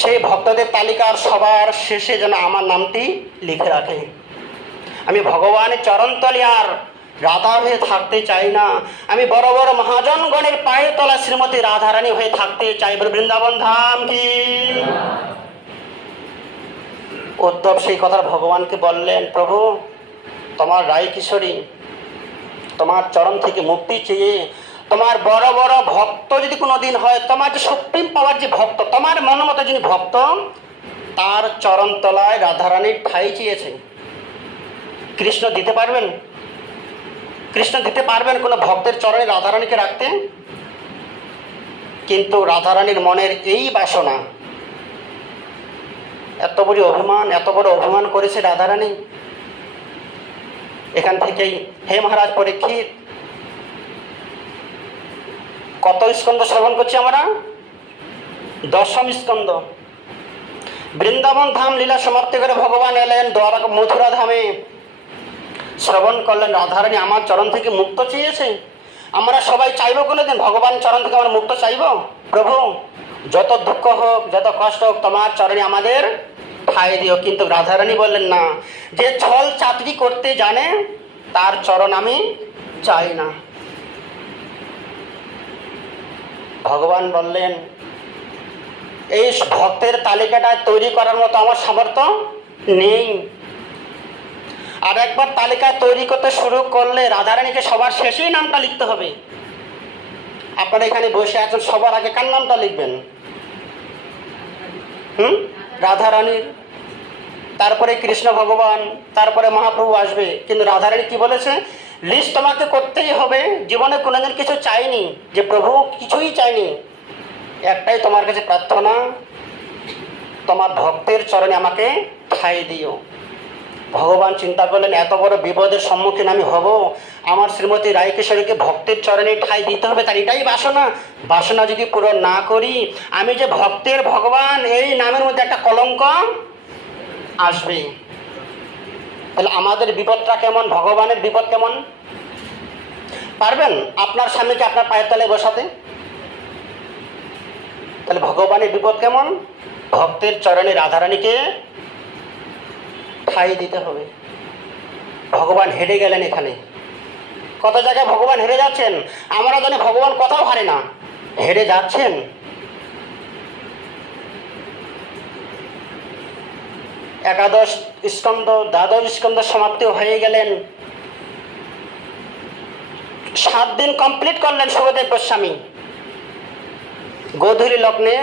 সেই ভক্তদের তালিকার সবার শেষে যেন আমার নামটি লিখে রাখে। আমি ভগবানের চরণতলে আর রাধা হয়ে থাকতে চাই না, আমি বড় বড় মহাজনগণের পায়ে তলা শ্রীমতী রাধারানী হয়ে থাকতে চাই। বৃন্দাবন ধাম কি। উদ্ধব সেই কথা ভগবানকে বললেন, প্রভু তোমার রায়কিশোরী তোমার চরণ থেকে মুক্তি চেয়ে, তোমার বড় বড় ভক্ত যদি কোনোদিন হয়, তোমার যে সুপ্রিম পাওয়ার যে ভক্ত, তোমার মনোমতো যিনি ভক্ত, তার চরণ তলায় রাধারানীর ঠাঁই চেয়েছে। কৃষ্ণ দিতে পারবেন? কৃষ্ণ দিতে পারবেন কোনো ভক্তের চরণে রাধারানীকে রাখতে? কিন্তু রাধারানীর মনের এই বাসনা, এত বড় অভিমান, এত বড় অভিমান করেছে রাধারানী। এখান থেকেই হে মহারাজ পরীক্ষিত, কত স্কন্ধ শ্রবণ করছি আমরা? 10ম স্কন্ধ। বৃন্দাবন ধাম লীলা সমাপ্তি করে ভগবান এলেন দ্বারকা মথুরা ধামে, শ্রবণ করলেন রাধারানী আমার চরণ থেকে মুক্ত চেয়েছে। আমরা সবাই চাইব কোনোদিন ভগবান চরণ থেকে আমরা মুক্ত চাইব? প্রভু যত দুঃখ হোক, যত কষ্ট হোক, তোমার চরণে আমাদের ঠাঁই দিও। কিন্তু রাধারানী বললেন না, যে ছল চাতুরি করতে জানে তার চরণ আমি চাই না। ভগবান বললেন, এই ভক্তের তালিকাটা তৈরি করার মতো আমার সামর্থ্য নেই। আর একবার তালিকা তৈরি করতে শুরু করলে রাধারানীকে সবার শেষেই নামটা লিখতে হবে। আপনারা এখানে বসে আছেন, সবার আগে কার নামটা লিখবেন? রাধারানীর, তারপরে কৃষ্ণ ভগবান, তারপরে মহাপ্রভু আসবে। কিন্তু রাধারানী কি বলেছে? লিস্ট তোমাকে করতেই হবে। জীবনে কোনোদিন কিছু চাইনি যে প্রভু, কিছুই চাইনি, একটাই তোমার কাছে প্রার্থনা, তোমার ভক্তের চরণে আমাকে ঠাঁই দিও। ভগবান চিন্তা করলেন, এত বড় বিপদের সম্মুখীন আমি হব, আমার শ্রীমতী রায়কিশোরীকে ভক্তের চরণে ঠাঁই দিতে হবে, তার এটাই বাসনা। বাসনা যদি পূরণ না করি, আমি যে ভক্তের ভগবান, এই নামের মধ্যে একটা কলঙ্ক আসবে। তাহলে আমাদের বিপদটা কেমন, ভগবানের বিপদ কেমন? পারবেন আপনার স্বামীকে আপনার পায়ের তলায় বসাতে? তাহলে ভগবানের বিপদ কেমন? ভক্তের চরণে রাধারানীকে ঠাঁই দিতে হবে। ভগবান হেরে গেলেন এখানে। কত জায়গায় ভগবান হেরে যাচ্ছেন, আমরা জানি ভগবান কোথাও হারে না, হেরে যাচ্ছেন। একাদশ স্কন্ধ, দ্বাদশ স্কন্ধ সমাপ্তি হয়ে গেলেন। 7 দিন কমপ্লিট করলেন সুখদেব গোস্বামী, গোধূলি লগ্নে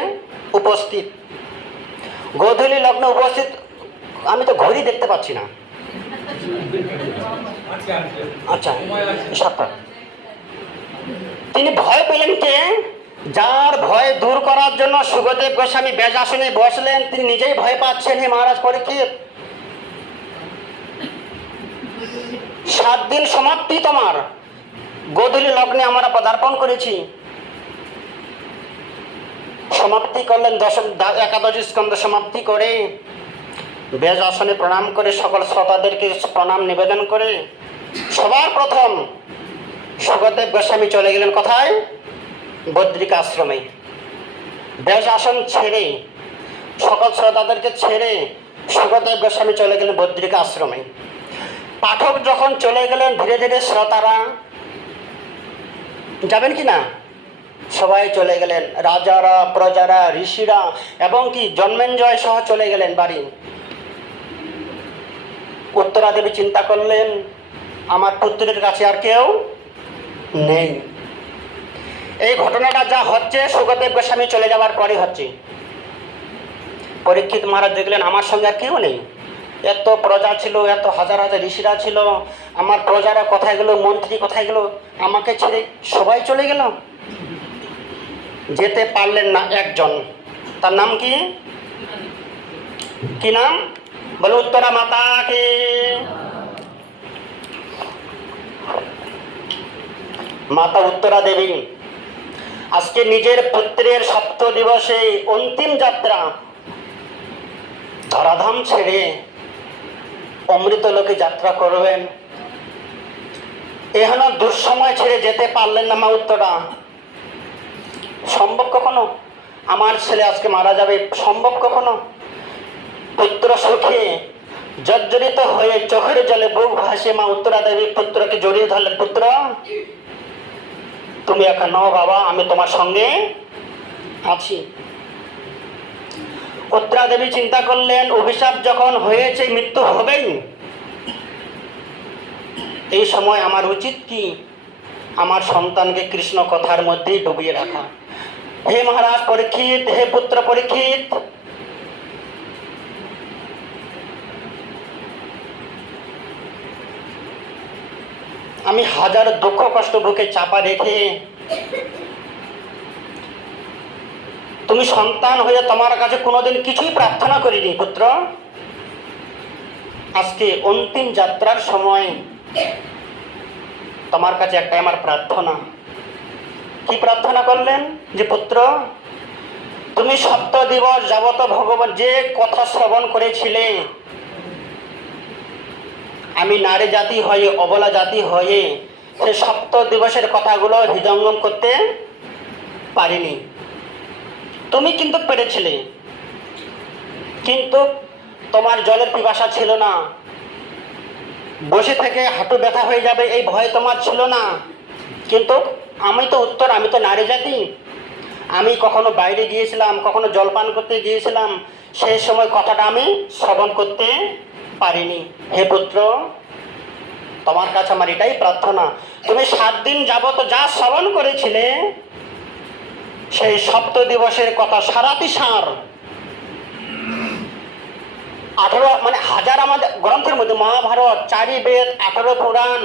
উপস্থিত। গোধূলি লগ্নে উপস্থিত, আমি তো ঘড়ি দেখতে পাচ্ছি না। আচ্ছা, 7টা। তিনি ভয় পেলেন কে? যার ভয় দূর করার জন্য সুখদেব গোস্বামী বেজাসনে বসলেন, তিনি নিজেই ভয় পাচ্ছেন। হে মহারাজ পরীক্ষিত, 7 দিন সমাপ্তি তোমার, গোধূলি লগ্নে আমরা পদার্পণ করেছি। সমাপ্তি করলেন, একাদশী স্কন্ধ সমাপ্তি করে বেজ আসনে প্রণাম করে সকল শ্রোতাদেরকে প্রণাম নিবেদন করে সবার প্রথম সুখদেব গোস্বামী চলে গেলেন কোথায়? বদ্রিকা আশ্রমে। বেজ আসন ছেড়ে, সকল শ্রোতাদেরকে ছেড়ে সুখদেব গোস্বামী চলে গেলেন বদ্রিকা আশ্রমে। পাঠক যখন চলে গেলেন, ধীরে ধীরে শ্রোতারা যাবেন কি না? সবাই চলে গেলেন, রাজারা, প্রজারা, ঋষিরা এবং কি জন্মেঞ্জয় সহ চলে গেলেন বাড়ি। উত্তরা দেবী চিন্তা করলেন, আমার পুত্রের কাছে আর কেউ নেই। এই ঘটনাটা যা হচ্ছে সুখদেব গোস্বামী চলে যাওয়ার পরে হচ্ছে। পরীক্ষিত মহারাজ দেখলেন, আমার সঙ্গে আর কেউ নেই। এত প্রজা ছিল, এত হাজার হাজার ঋষিরা ছিল, আমার প্রজারা কোথায় গেল, মন্ত্রী কোথায় গেল, আমাকে ছেড়ে সবাই চলে গেল। যেতে পারলেন না একজন, তার নাম কি? কি নাম? বলো উত্তরা মাতা কে। মাতা উত্তরা দেবী আজকে নিজের পুত্রের 7 দিবসে অন্তিম যাত্রা, ধরাধাম ছেড়ে অমৃত লোকে যাত্রা করবেন। এখানে দুঃসময় ছেড়ে যেতে পারলেন না মা উত্তরা। সম্ভব কখনো? আমার ছেলে আজকে মারা যাবে, সম্ভব কখনো? পুত্র সুখে জর্জরিত হয়ে চোখের জলে বুক ভাসে মা উত্তরা দেবী পুত্রকে জড়িয়ে ধরলেন। পুত্র, তুমি একা নও বাবা, আমি তোমার সঙ্গে আছি। উত্তরা দেবী চিন্তা করলেন, অভিশাপ যখন হয়েছে, মৃত্যু হবেই। এই সময় আমার উচিত কি? আমার সন্তানকে কৃষ্ণ কথার মধ্যেই ডুবিয়ে রাখা। হে মহারাজ পরীক্ষিত, হে পুত্র পরীক্ষিত, আমি হাজার দুঃখ কষ্ট বুকে চাপা রেখে তুমি সন্তান হয়ে তোমার কাছে কোনোদিন কিছুই প্রার্থনা করিনি পুত্র। আজকে অন্তিম যাত্রার সময় তোমার কাছে একটাই আমার প্রার্থনা। কি প্রার্থনা করলেন? যে পুত্র, তুমি 7 দিবস যাবত ভগবান যে কথা শ্রবণ করেছিলে, আমি নারী জাতি হয়ে, অবলা জাতি হয়ে সে 7 দিবসের কথাগুলো হৃদয়ঙ্গম করতে পারিনি। তুমি কিন্তু পেরেছিলে, কিন্তু তোমার জলের পিপাসা ছিল না, বসে থেকে হাঁটু ব্যথা হয়ে যাবে এই ভয় তোমার ছিল না। কিন্তু আমি তো উত্তর, আমি তো নারী জাতি, আমি কখনো বাইরে গিয়েছিলাম, কখনো জলপান করতে গিয়েছিলাম, সেই সময় কথাটা আমি শ্রবণ করতে পারিনি। হে পুত্র, তোমার কাছে আমার এটাই প্রার্থনা, তুমি 7 দিন যাবত যা শ্রবণ করেছিলে সেই 7 দিবসের কথা সারাটি সার 18 মানে হাজার আমাদের গ্রন্থের মধ্যে মহাভারত, 4 বেদ, 18 পুরাণ,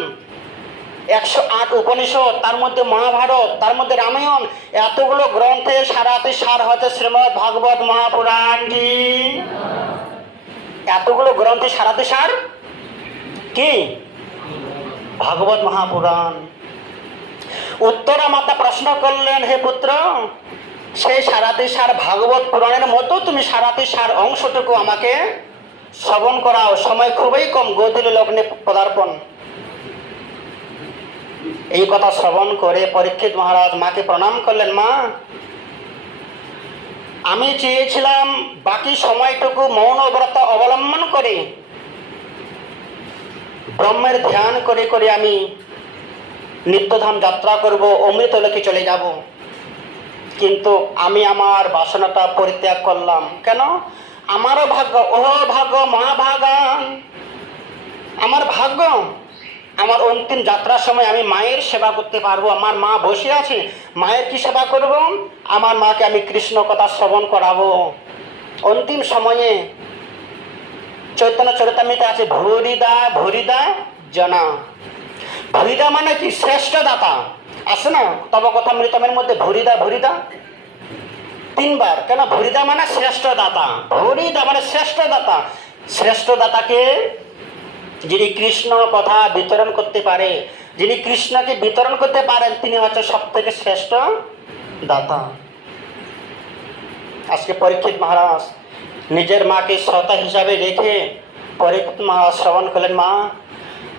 108 উপনিষদ, তার মধ্যে মহাভারত, তার মধ্যে রামায়ণ, এতগুলো গ্রন্থে সারাটি সার হচ্ছে শ্রীমদ্ ভাগবত মহাপুরাণ। কি এতগুলো গ্রন্থে সারাটি সার কি? ভাগবত মহাপুরাণ। উত্তরা মাতা প্রশ্ন করলেন, হে পুত্র, সেই সারাটি সার ভাগবত পুরাণের মতো তুমি সারাটি সার অংশটুকু আমাকে শ্রবণ করাও। সময় খুবই কম, গোধূলি লগ্নে পদার্পণ। এই কথা শ্রবণ করে পরীক্ষিত মহারাজ মাকে প্রণাম করলেন। মা, আমি চেয়েছিলাম বাকি সময়টুকু মৌন ব্রত অবলম্বন করে ব্রহ্মের ধ্যান করে করে আমি নিত্যধাম যাত্রা করব, অমৃত লোকে চলে যাব, কিন্তু আমি আমার বাসনাটা পরিত্যাগ করলাম। কেন? আমারও ভাগ্য, ও ভাগ্য মহাভাগান, আমার ভাগ্য আমার অন্তিম যাত্রার সময় আমি মায়ের সেবা করতে পারবো। আমার মা বসে আছে, মায়ের কি সেবা করব? আমার মাকে আমি কৃষ্ণ কথা শ্রবণ করাবো। অন্তিম সময়ে চৈতন্য চরিতামৃতে আছে ভরিদা ভরিদা জনা। ভরিদা মানে কি? শ্রেষ্ঠ দাতা। আছে না তব কথা মৃতমের মধ্যে ভরিদা ভরিদা তিনবার। কেন? ভরিদা মানে শ্রেষ্ঠ দাতা, ভরিদা মানে শ্রেষ্ঠ দাতা। শ্রেষ্ঠ দাতাকে, যিনি কৃষ্ণ কথা বিতরণ করতে পারে, যিনি কৃষ্ণকে বিতরণ করতে পারেন, তিনি হচ্ছে সব থেকে শ্রেষ্ঠ দাতা। আজকে পরীক্ষিত মহারাজ নিজের মাকে শ্রোতা হিসাবে রেখে পরীক্ষিত মহারাজ শ্রবণ করলেন, মা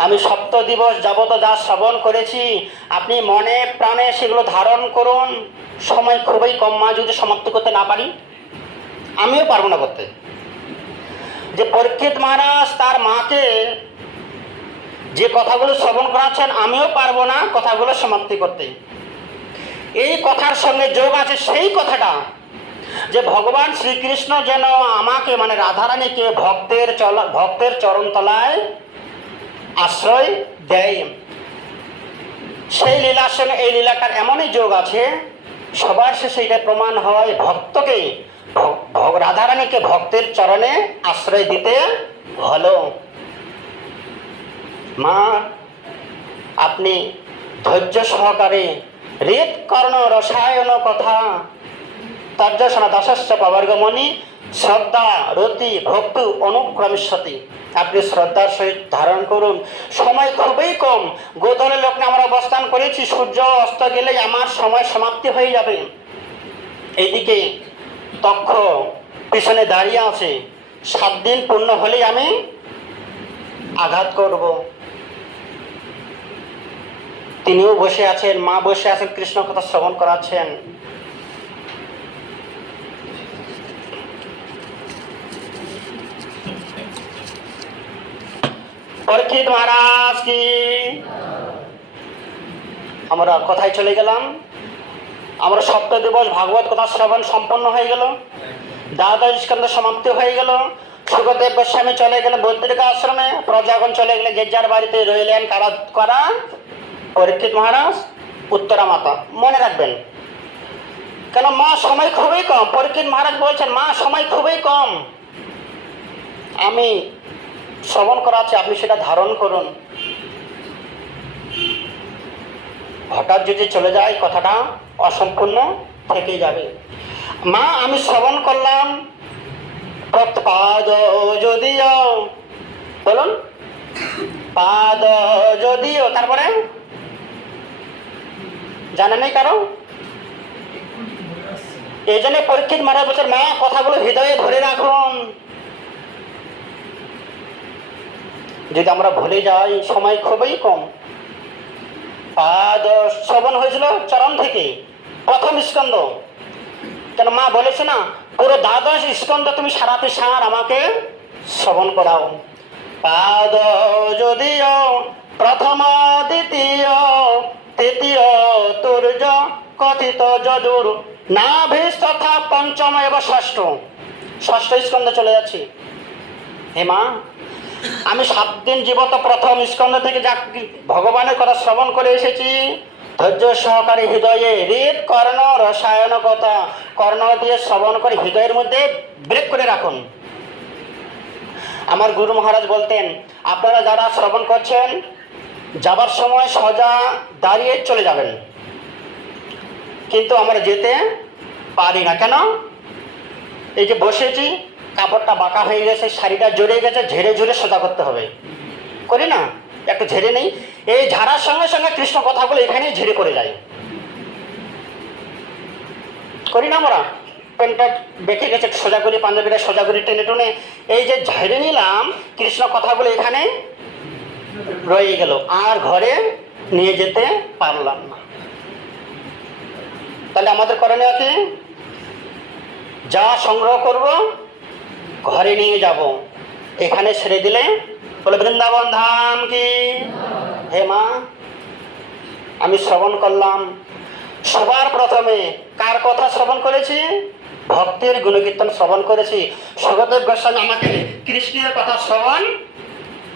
আমি সপ্ত দিবস যাবত যা শ্রবণ করেছি আপনি মনে প্রাণে সেগুলো ধারণ করুন। সময় খুবই কম, মা যদি সমাপ্ত করতে না পারি, আমিও পারবো না করতে। যে পরীক্ষিত মহারাজ তার মাকে যে কথাগুলো শ্রবণ করাচ্ছেন, আমিও পারবো না কথাগুলো সমাপ্তি করতে। এই কথার সঙ্গে যোগ আছে সেই কথাটা যে ভগবান শ্রীকৃষ্ণ যেন আমাকে মানে রাধারানীকে ভক্তের চরণতলায় আশ্রয় দেয়। সেই লীলার সঙ্গে এই লীলাটার এমনই যোগ আছে, সবার শেষে এটা প্রমাণ হয় ভক্তকে, রাধারানীকে ভক্তের চরণে আশ্রয় দিতে হলো। মা আপনি ধৈর্য সহকারে হৃদ কর্ণ রসায়ন কথা তর্জসনা দশস্য পবর্গমণি শ্রদ্ধা রতি ভক্তি অনুক্রমিষ্যতি। আপনি শ্রদ্ধার সহিত ধারণ করুন। সময় খুবই কম, গোধূলি লগ্নে আমরা অবস্থান করেছি, সূর্য অস্ত গেলেই আমার সময় সমাপ্তি হয়ে যাবে। এইদিকে তক্ষ পিছনে দাঁড়িয়ে আছে, 7 দিন পূর্ণ হলেই আমি আঘাত করব। তিনিও বসে আছেন, মা বসে আছেন, কৃষ্ণ কথা শ্রবণ করাচ্ছেন। পরীক্ষিত মহারাজ কি, আমরা কোথায় চলে গেলাম? আমরা সপ্ত দিবস ভাগবত কথা শ্রবণ সম্পন্ন হয়ে গেল, দ্বাদশ স্কন্ধ সমাপ্তি হয়ে গেল। সুখদেব গোস্বামী চলে গেলেন বদ্রিকা আশ্রমে, প্রজাগণ চলে গেলেন যে যার বাড়িতে রইলেন। কারা? পরীক্ষিত মহারাজ, উত্তরা মাতা। মনে রাখবেন, কেন মা সময় খুবই কম। পরীক্ষিত মহারাজ বলছেন, মা সময় খুবই কম, আমি শ্রবণ করাচ্ছি, আপনি সেটা ধারণ করুন। হঠাৎ যদি চলে যায় কথাটা অসম্পূর্ণ থেকেই যাবে। মা আমি শ্রবণ করলাম, পাদ যদিও, বলুন পাদ যদিও, তারপরে জানা নেই কারো। এই জন্য পরীক্ষিত মহারাজ বলছেন, মা কথাগুলো হৃদয়ে ধরে রাখুন। যদি আমরা ভুলে যাই, সময় খুবই কম। পাদ শ্রবণ হয়েছিল চরণ থেকে, প্রথম স্কন্ধ। কেন মা বলেছে না, পুরো দ্বাদশ স্কন্ধ তুমি সারাতে সার আমাকে শ্রবণ করাও। পাদ যদিও প্রথম দ্বিতীয় তৃতীয় তুর্য কথিত যদুর নাভিস তথা পঞ্চম এবং ষষ্ঠ স্কন্ধে চলে যাচ্ছি। হে মা, আমি 7 দিন জীবত প্রথম স্কন্ধ থেকে যা ভগবানের কথা শ্রবণ করে এসেছি, ধৈর্য সহকারে হৃদয়ে হৃদ কর্ণ রসায়ন কথা কর্ণ দিয়ে শ্রবণ করে হৃদয়ের মধ্যে ব্রেক করে রাখুন। আমার গুরু মহারাজ বলতেন, আপনারা যারা শ্রবণ করছেন, যাবার সময় সোজা দাঁড়িয়ে চলে যাবেন, কিন্তু আমরা যেতে পারি না। কেন? এই যে বসেছি, কাপড়টা বাঁকা হয়ে গেছে, শাড়িটা জড়ে গেছে, ঝেড়ে ঝুড়ে সোজা করতে হবে, করি না? একটু ঝেড়ে নেই, এই ঝাড়ার সঙ্গে সঙ্গে কৃষ্ণ কথাগুলো এখানেই ঝেড়ে পড়ে যায়, করি না আমরা? প্যান্টটা বেঁকে গেছে, সোজা করি, পাঞ্জাবিটা সোজা করি, টেনে টুনে এই যে ঝেড়ে নিলাম, কৃষ্ণ কথাগুলো এখানে রয়ে গেল, আর ঘরে নিয়ে যেতে পারলাম না। তাহলে আমাদের করণীয় কি? যা সংগ্রহ করব ঘরে নিয়ে যাব, এখানে ছেড়ে দিলে বলে বৃন্দাবন ধাম কি। হে মা, আমি শ্রবণ করলাম, সবার প্রথমে কার কথা শ্রবণ করেছি? ভক্তের গুণকীর্তন শ্রবণ করেছি। সুখদেব গোস্বামী আমাকে কৃষ্ণের কথা শ্রবণ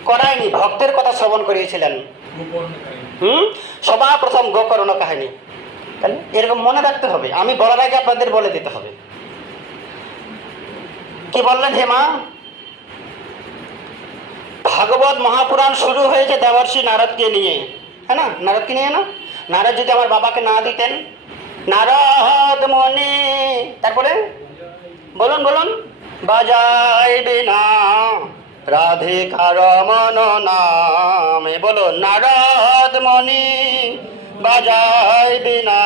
করায়নি, ভক্তের কথা শ্রবণ করিয়েছিলেন। সবার প্রথম গোকর্ণ কাহিনী। তাহলে এরকম মনে রাখতে হবে, আমি বলার আগে আপনাদের বলে দিতে হবে। কি বললেন হে মা? ভাগবত মহাপুরাণ শুরু হয়েছে দেবর্ষি নারদকে নিয়ে, হ্যাঁ না? নারদকে নিয়ে না? নারদ যদি আমার বাবাকে না দিতেন, নারদ মনি, তারপরে বলুন বলুন, বাজাইবে না রাধিকার মন নামে, বলুন নারদ মনি বাজাইবে না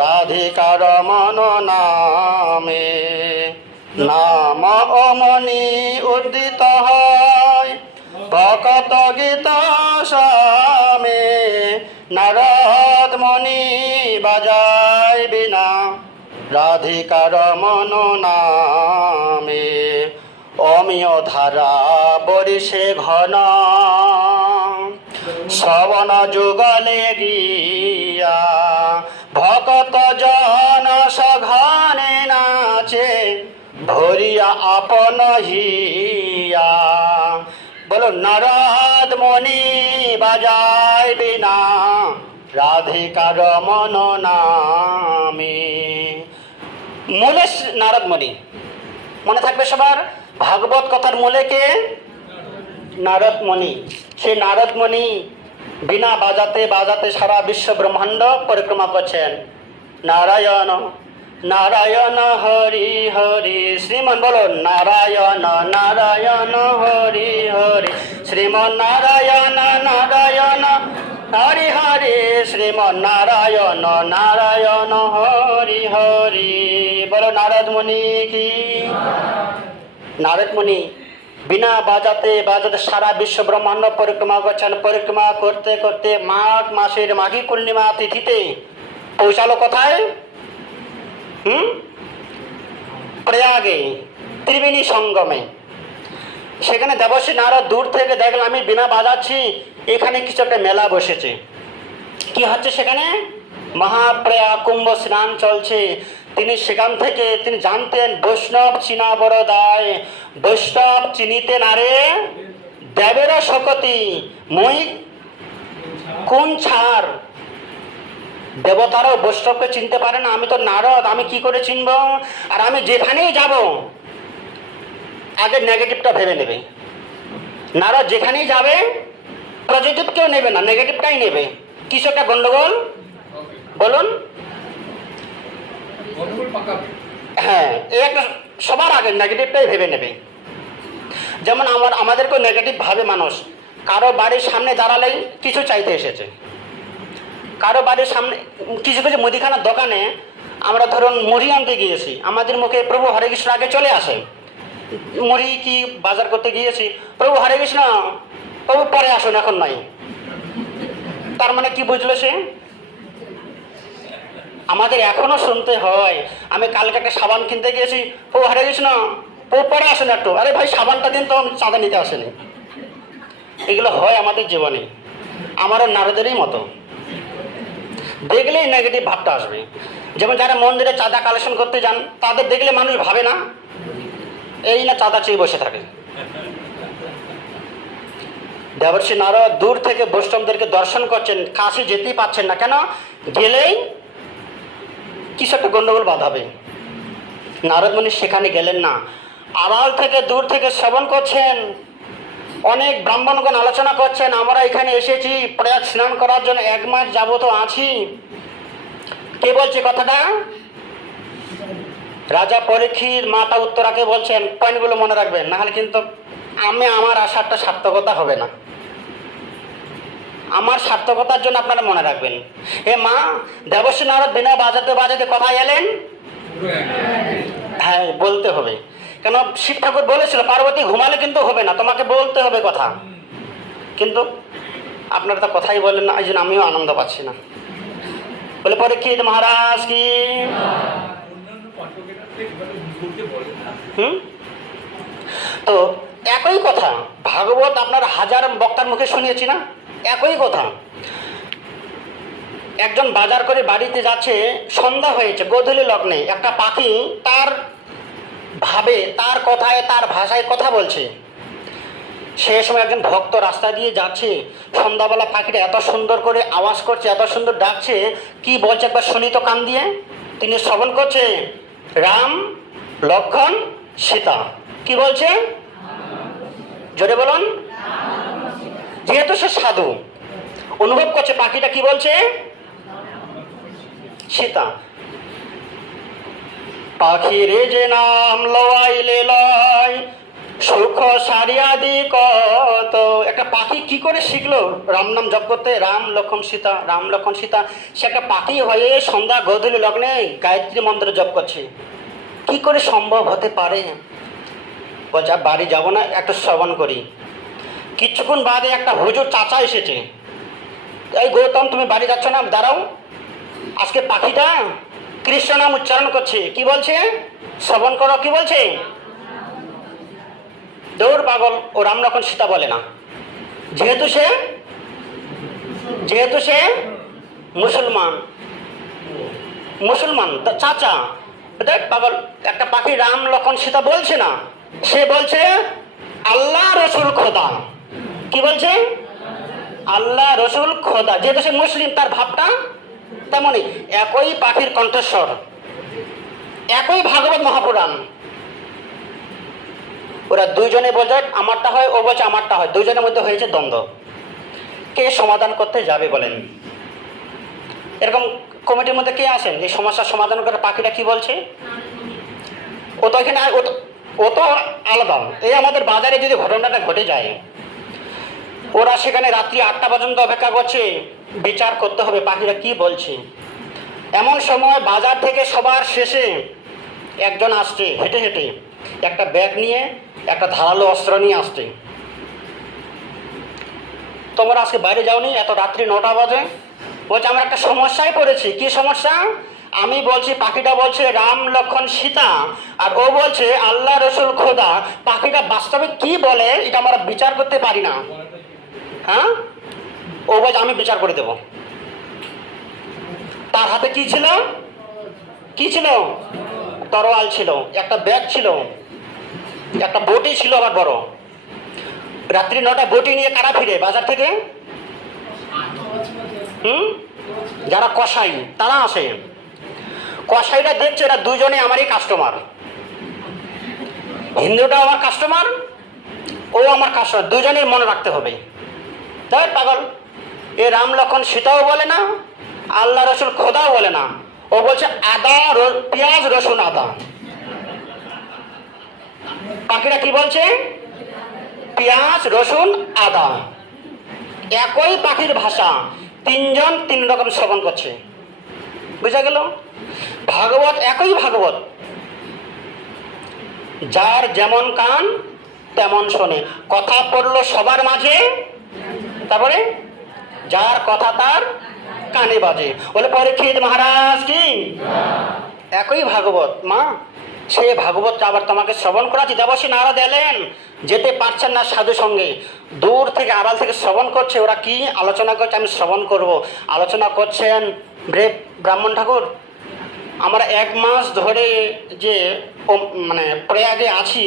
রাধিকার মন নামে, নাম অমনি উদিত হয় ভকত গীত সামে, নারদ মনি বাজাইবে না রাধিকার মন নামে, অমিয় ধারা বরিষে ঘন শ্রবণ যুগলে গিয়া, ভকত জন সঘনে নাচে ভরিয়া আপন হিয়া, বলো নারদ মনি বাজাইবে না রাধিকার মন নামে। মূলে নারদ মনি, মনে থাকবে সবার, ভাগবত কথার মূলে কে? নারদ মনি। সেই নারদ মনি বিনা বাজাতে বাজাতে সারা বিশ্ব ব্রহ্মাণ্ড পরিক্রমা করছেন। নারায়ণ নারায়ণ হরি হরি শ্রীমন, বলো নারায়ণ নারায়ণ হরি হরি, শ্রীমন নারায়ণ নারায়ণ হরি হরি, শ্রীমন নারায়ণ নারায়ণ হরি হরি, বলো নারদ মুনি কি? নারদ মুনি বিনা বাজাতে বাজাতে সারা বিশ্ব ব্রহ্মাণ্ড পরিক্রমা করছেন। পরিক্রমা করতে করতে মাঘ মাসের মাঘী পূর্ণিমা তিথিতে পৌঁছালো কোথায়? প্রয়াগে, ত্রিবেণী সঙ্গমে। সেখানে দেবশ্রী নারদ দূর থেকে দেখলাম, আমি বিনা বাজাচ্ছি, এখানে কিছু একটা মেলা বসেছে। কি হচ্ছে সেখানে? মহাপ্রয়াগ কুম্ভ স্নান চলছে। তিনি সেখান থেকে তিনি জানতেন বৈষ্ণব চিনা বড় দায়, বৈষ্ণব চিনিতে নারে দেবের শকতি, মই কোন ছাড়। দেবতারাও বৈষ্ণবকে চিনতে পারে না, আমি তো নারদ, আমি কি করে চিনব? আর আমি যেখানেই যাব আগে নেগেটিভটা ভেবে নেবে। নারদ যেখানেই যাবে পজিটিভ কেউ নেবে না, নেগেটিভটাই নেবে। কিছু একটা গন্ডগোল, বলুন। হ্যাঁ, এই একটা সবার আগে নেগেটিভটাই ভেবে নেবে। যেমন আমাদেরকেও নেগেটিভ ভাবে মানুষ। কারো বাড়ির সামনে দাঁড়ালেই কিছু চাইতে এসেছে। কারো বাড়ির সামনে কিছু কিছু মুদিখানার দোকানে আমরা ধরুন মুড়ি আনতে গিয়েছি, আমাদের মুখে প্রভু হরে কৃষ্ণ আগে চলে আসে। মুড়ি কি বাজার করতে গিয়েছি, প্রভু হরে কৃষ্ণ, প্রভু পরে আসুন এখন নাই। তার মানে কি বুঝলো সে? আমাদের এখনো শুনতে হয়, আমি কালকে একটা সাবান কিনতে গিয়েছি, প্রভু হরে কৃষ্ণ, প্রভু পরে আসুন একটু, আরে ভাই সাবানটা দিন তো, চাঁদা নিতে আসেনি। এগুলো হয় আমাদের জীবনে। আমারও নারদেরই মতো, দেখলেই নেগেটিভ ভাবটা আসবে। যেমন যারা মন্দিরে চাঁদা কালেকশন করতে যান, তাদের দেখলে মানুষ ভাবে না এই না চাঁদা চেয়ে বসে থাকে। দেবর্ষি নারদ দূর থেকে বৈষ্ণবদেরকে দর্শন করছেন, কাছে যেতেই পাচ্ছেন না। কেন? গেলেই কিছু একটা গন্ডগোল বাঁধাবে। নারদ মুনি সেখানে গেলেন না, আড়াল থেকে দূর থেকে শ্রবণ করছেন। অনেক ব্রাহ্মণগণ আলোচনা করছেন, আমরা এখানে এসেছি প্রয়াগ স্নান করার জন্য, 1 মাস যাবত আছি। কে বলছে কথাটা? রাজা পরীক্ষিত মাতা উত্তরাকে বলছেন। পয়েন্টগুলো মনে রাখবেন, নাহলে কিন্তু আমার আশাটা সার্থকতা হবে না। আমার সার্থকতার জন্য আপনারা মনে রাখবেন। এ মা, দেবশ্রী নারদ বিনা বাজাতে বাজাতে কোথায় এলেন? হ্যাঁ, বলতে হবে। কেন? শিব ঠাকুর বলেছিল পার্বতী ঘুমালে কিন্তু হবে না, তোমাকে বলতে হবে কথা। কিন্তু আপনারা তো কথাই বলেন না, এই জন্য আমিও আনন্দ পাচ্ছি না। বলে পরীক্ষিত মহারাজ কি? তো একই কথা ভাগবত আপনার হাজার বক্তার মুখে শুনিয়েছি না, একই কথা। একজন বাজার করে বাড়িতে যাচ্ছে, সন্ধ্যা হয়েছে, গোধূলি লগ্নে একটা পাখি তার ভাবে, তার কথায়, তার ভাষায় কথা বলছে। সেই সময় একজন ভক্ত রাস্তা দিয়ে যাচ্ছে, সন্ধ্যাবেলা পাখিটা এত সুন্দর করে আওয়াজ করছে, এত সুন্দর ডাকছে, কি বলছে একবার শুনি তো কান দিয়ে। তিনি শ্রবণ করছে, রাম লক্ষণ সীতা। কি বলছে? জোরে বলুন। যেহেতু সে সাধু, অনুভব করছে পাখিটা কি বলছে, সীতা। পাখিরে যে নাম লওয়াইলে লয়, সুখ সারিয়াদি কত। একটা পাখি কি করে শিখলো রাম নাম জপ করতে? রাম লক্ষণ সীতা, রাম লক্ষণ সীতা। সে একটা পাখি হয়ে সন্ধ্যা গধূলি লগ্নে গায়ত্রী মন্ত্র জপ করছে। কি করে সম্ভব হতে পারে? বলছে বাড়ি যাবো না, একটু শ্রবণ করি। কিছুক্ষণ বাদে একটা হুজুর চাচা এসেছে। এই গৌতম, তুমি বাড়ি যাচ্ছ না? দাঁড়াও, আজকে পাখিটা কৃষ্ণ নাম উচ্চারণ করছে। কি বলছে? শ্রবণ করো। কি বলছে? দৌড় পাগল, ও রাম লক্ষণ সীতা বলে না। যেহেতু সে মুসলমান, চাচা। দেখ পাগল, একটা পাখি রাম লক্ষণ সীতা বলছে না, সে বলছে আল্লাহ রসুল খোদা। কি বলছে? আল্লাহ রসুল খোদা। যেহেতু সে মুসলিম, তার ভাবটা তেমনই। একই পাখির কণ্ঠস্বর, একই ভাগবত মহাপুরাণ। ওরা দুইজনে বলছে আমারটা হয়, ও বলছে আমারটা হয়। দুইজনের মধ্যে হয়েছে দ্বন্দ্ব। কে সমাধান করতে যাবে বলেন? এরকম কমিটির মধ্যে কে আসেন এই সমস্যার সমাধান করে? পাখিটা কি বলছে? ও তো এখানে, ও তো আলাদা। এই আমাদের বাজারে যদি ঘটনাটা ঘটে যায়, ওরা সেখানে রাত্রি 8টা পর্যন্ত অপেক্ষা করছে, বিচার করতে হবে পাখিরা কি বলছে। এমন সময় বাজার থেকে সবার শেষে একজন আসছে হেঁটে হেঁটে, একটা ব্যাগ নিয়ে, একটা ধারালো অস্ত্র নিয়ে আসছে। তোমরা আজকে বাইরে যাওনি? এত রাত্রি 9টা বাজে। বলছে আমরা একটা সমস্যায় পড়েছি। কি সমস্যা? আমি বলছি, পাখিটা বলছে রাম লক্ষণ সীতা, আর ও বলছে আল্লাহ রসুল খোদা। পাখিটা বাস্তবে কি বলে এটা আমরা বিচার করতে পারি না। হ্যাঁ, ও বলছে আমি বিচার করে দেব। তার হাতে কি ছিল? কি ছিল? তরোয়াল ছিল, একটা ব্যাগ ছিল, একটা বটি ছিল আবার বড়। রাত্রি 9টায় বটি নিয়ে কারা ফিরে বাজার থেকে? যারা কসাই তারা আসে। কসাইরা দেখছে এরা দুজনে আমারই কাস্টমার। হিন্দুটাও আমার কাস্টমার, ও আমার কাস্টমার, দুজনের মনে রাখতে হবে। তাই পাগল, এ রাম লক্ষণ সীতাও বলে না, আল্লাহ রসুল খোদাও বলে না। ও বলছে আদা, পেঁয়াজ, রসুন, আদা। পাখিরা কি বলছে? পেঁয়াজ, রসুন, আদা। একই পাখির ভাষা, তিনজন তিন রকম শ্রবণ করছে। বুঝা গেল? ভাগবত একই ভাগবত, যার যেমন কান তেমন শোনে। কথা পড়লো সবার মাঝে, তারপরে যার কথা তার কানে বাজে। বলে পরীক্ষিত মহারাজ কি? একই ভাগবত মা, সে ভাগবত আবার তোমাকে শ্রবণ করাচ্ছি। দেবশ্রী নারদ এলেন, যেতে পারছেন না সাধু সঙ্গে, দূর থেকে আড়াল থেকে শ্রবণ করছে। ওরা কি আলোচনা করছে আমি শ্রবণ করব। আলোচনা করছেন ব্রাহ্মণ ঠাকুর, আমরা 1 মাস ধরে যে মানে প্রয়াগে আছি,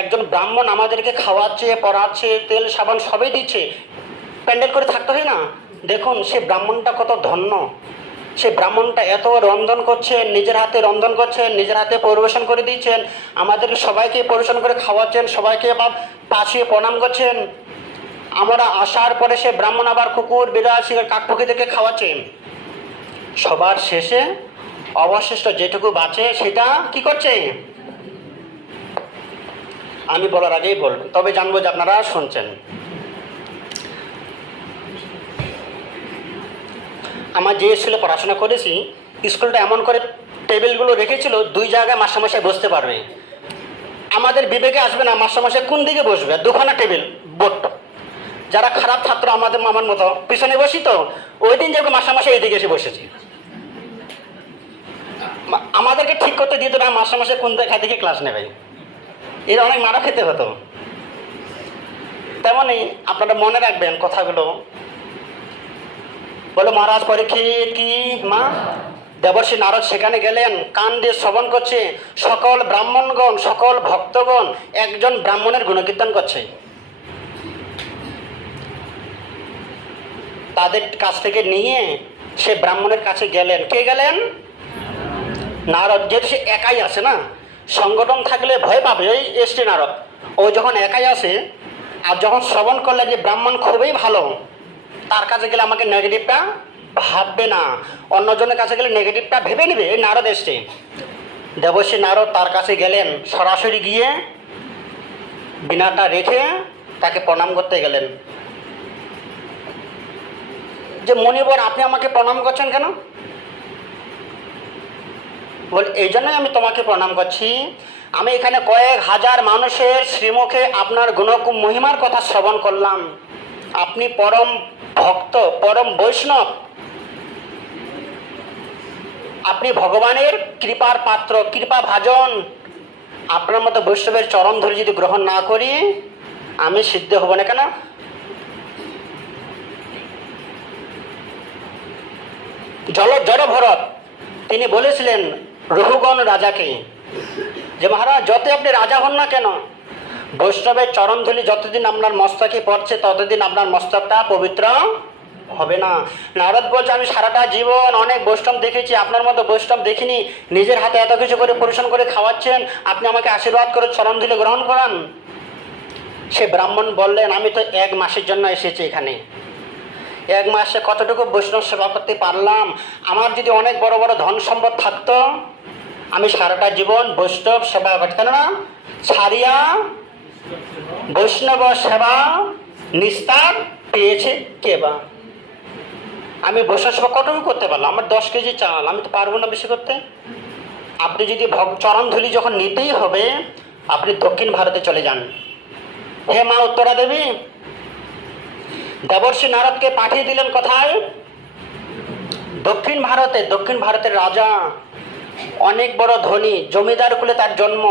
একজন ব্রাহ্মণ আমাদেরকে খাওয়াচ্ছে, পড়াচ্ছে, তেল সাবান সবই দিচ্ছে, প্যান্ডেল করে থাকতে হয় না। দেখুন সে ব্রাহ্মণটা কত ধন্য। সে ব্রাহ্মণটা এত রন্ধন করছেন, নিজের হাতে রন্ধন করছেন, নিজের হাতে পরিবেশন করে দিচ্ছেন, আমাদেরকে সবাইকে পরিবেশন করে খাওয়াচ্ছেন, সবাইকে পাশিয়ে প্রণাম করছেন। আমরা আসার পরে সে ব্রাহ্মণ আবার কুকুর, বিড়াল, শিকার, কাকপক্ষীদেরকে খাওয়াচ্ছেন। সবার শেষে অবশিষ্ট যেটুকু বাঁচে সেটা কি করছে? আমি বলার আগেই বলবো, তবে জানবো যে আপনারা শুনছেন। আমার যে স্কুলে পড়াশোনা করেছি, স্কুলটা এমন করে টেবিলগুলো রেখেছিল 2 জায়গায় মাস্টারমশাই বসতে পারবে। আমাদের বিবেকে আসবে না মাস্টারমশাই কোন দিকে বসবে। 2খানা টেবিল, বোর্ড। যারা খারাপ ছাত্র আমার মতো পিছনে বসি, তো ওই দিন যেরকম মাস্টারমশাই এইদিকে এসে বসেছি। আমাদেরকে ঠিক করতে দিত না মাস্টারমশাই কোন দেখা থেকে ক্লাস নেবে। এর অনেক মারা খেতে হতো। তেমনই আপনারা মনে রাখবেন কথাগুলো। বলো মহারাজ পরীক্ষিত কি মা? দেবর্ষী নারদ সেখানে গেলেন, কান দিয়ে শ্রবণ করছে। সকল ব্রাহ্মণগণ, সকল ভক্তগণ একজন ব্রাহ্মণের গুণকীর্তন করছে। তাদের কাছ থেকে নিয়ে সে ব্রাহ্মণের কাছে গেলেন। কে গেলেন? নারদ। যেহেতু সে একাই আসে না, সংগঠন থাকলে ভয় পাবে, ওই এসটি নারদ। ও যখন একাই আসে আর যখন শ্রবণ করলে যে ব্রাহ্মণ খুবই ভালো, তার কাছে গেলে আমাকে নেগেটিভটা ভাববে না, অন্যজনের কাছে গেলে নেগেটিভটা ভেবে নেবে। এই নারদ এসছে, দেবশ্রী নারদ তার কাছে গেলেন, সরাসরি গিয়ে বিনাটা রেখে তাকে প্রণাম করতে গেলেন। যে মণিবর, আপনি আমাকে প্রণাম করছেন কেন? বল, এই জন্যই আমি তোমাকে প্রণাম করছি, আমি এখানে কয়েক হাজার মানুষের শ্রীমুখে আপনার গুণ মহিমার কথা শ্রবণ করলাম। আপনি পরম ভক্ত, পরম বৈষ্ণব, আপনি ভগবানের কৃপার পাত্র, কৃপা ভাজন। আপনার মতো বৈষ্ণবের চরণ ধরে যদি গ্রহণ না করি আমি সিদ্ধ হব না। কেন? জড় ভরত তিনি বলেছিলেন রঘুগণ রাজাকে যে মহারাজ, যত আপনি রাজা হন না কেন, বৈষ্ণবের চরণধূলি যতদিন আপনার মস্তকে পড়ছে ততদিন আপনার মস্তকটা পবিত্র হবে না। নারদ বলছে, আমি সারাটা জীবন অনেক বৈষ্ণব দেখেছি, আপনার মতো বৈষ্ণব দেখিনি, নিজের হাতে এত কিছু করে পরিশ্রম করে খাওয়াচ্ছেন, আপনি আমাকে আশীর্বাদ করে চরণধূলি গ্রহণ করান। সে ব্রাহ্মণ বললেন, আমি তো 1 মাসের জন্য এসেছি এখানে, 1 মাসে কতটুকু বৈষ্ণব সেবা করতে পারলাম? আমার যদি অনেক বড় বড় ধন সম্পদ থাকতো আমি সারাটা জীবন বৈষ্ণব সেবা করতাম না। ছাড়িয়া বৈষ্ণব সেবা নিস্তার পেয়েছে কে বা? আমি বৈষ্ণব সেবা কতটুকু করতে পারলাম? আমার 10 কেজি চাল, আমি তো পারবো না বেশি করতে। আপনি যদি চরণধূলি যখন নিতেই হবে, আপনি দক্ষিণ ভারতে চলে যান। হে মা উত্তরা দেবী, দেবর্ষি নারদকে পাঠিয়ে দিলেন কোথায়? দক্ষিণ ভারতে। দক্ষিণ ভারতের রাজা অনেক বড় ধনী, জমিদার কুলে তার জন্ম।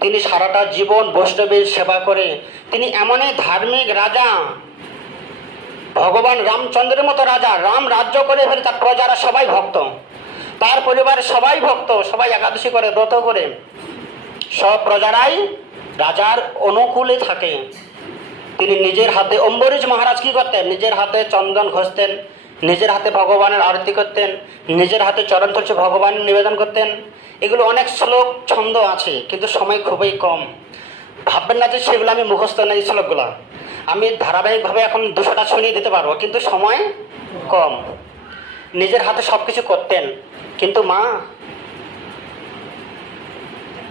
তিনি সারাটা জীবন বৈষ্ণবের সেবা করে তিনি এমনই ধার্মিক রাজা, ভগবান রামচন্দ্রের মতো রাজা। রাম রাজ্য করে ফেলে, তার প্রজারা সবাই ভক্ত, তার পরিবারের সবাই ভক্ত, সবাই একাদশী করে, ব্রত করে, সব প্রজারাই রাজার অনুকূলে থাকে। তিনি নিজের হাতে, অম্বরীশ মহারাজ কী করতেন? নিজের হাতে চন্দন ঘষতেন, নিজের হাতে ভগবানের আরতি করতেন, নিজের হাতে চরণ ধরে ভগবানের নিবেদন করতেন। এগুলো অনেক শ্লোক ছন্দ আছে, কিন্তু সময় খুবই কম। ভাববেন না যে সেগুলো আমি মুখস্থ নেই, শ্লোকগুলো আমি ধারাবাহিকভাবে এখন 200টা শুনিয়ে দিতে পারবো, কিন্তু সময় কম। নিজের হাতে সব কিছু করতেন। কিন্তু মা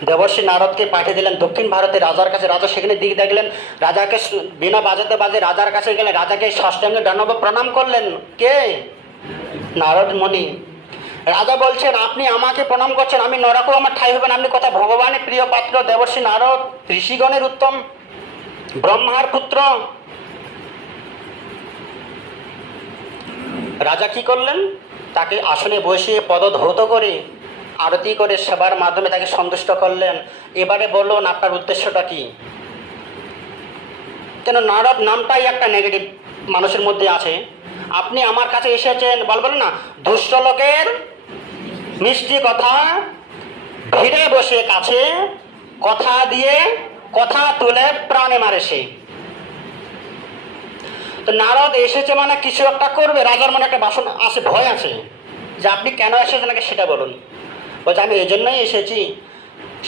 দেবর্ষি নারদকে পাঠিয়ে দিলেন দক্ষিণ ভারতের রাজার কাছে। রাজা সেখানে দিক দেখলেন, রাজাকে বিনা বাজাতে বাজে রাজার কাছে গেলেন, রাজাকে ষষ্ঠাঙ্গে দণ্ডব প্রণাম করলেন। কে? নারদ মুনি। রাজা বলছেন, আপনি আমাকে প্রণাম করছেন, আমি নরকেও আমার ঠাঁই হবেন, আপনি কথা ভগবানের প্রিয় পাত্র দেবর্ষি নারদ, ঋষিগণের উত্তম, ব্রহ্মার পুত্র। রাজা কি করলেন? তাকে আসনে বসিয়ে পদধৌত করে আরতি করে সেবার মাধ্যমে তাকে সন্তুষ্ট করলেন। এবারে বলুন আপনার উদ্দেশ্যটা কি? কেন নারদ নামটাই একটা নেগেটিভ মানুষের মধ্যে আছে। আপনি আমার কাছে এসেছেন, বলবেন না দুষ্ট লোকের মিষ্টি কথা, ভিড়ে বসে কাছে কথা দিয়ে কথা তুলে প্রাণে মারে সে। তো নারদ এসেছে মানে কিছু একটা করবে, রাজার মনে একটা বাসনা আছে, ভয় আছে যে আপনি কেন এসেছেন আগে সেটা বলুন। বলছে, আমি এই জন্যই এসেছি,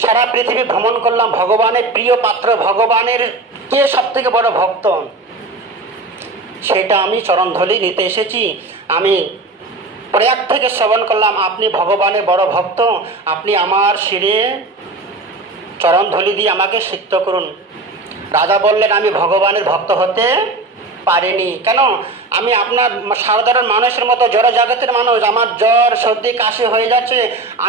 সারা পৃথিবী ভ্রমণ করলাম, ভগবানের প্রিয় পাত্র, ভগবানের কে সব থেকে বড় ভক্ত সেটা আমি চরণধূলি নিতে এসেছি। আমি প্রয়াগ থেকে শ্রবণ করলাম আপনি ভগবানের বড় ভক্ত, আপনি আমার শিরে চরণধূলি দিয়ে আমাকে সিক্ত করুন। রাজা বললেন, আমি ভগবানের ভক্ত হতে পারিনি। কেন? আমি আপনার সাধারণ মানুষের মতো জড় জগতের মানুষ, আমার জ্বর সর্দি কাশি হয়ে যাচ্ছে,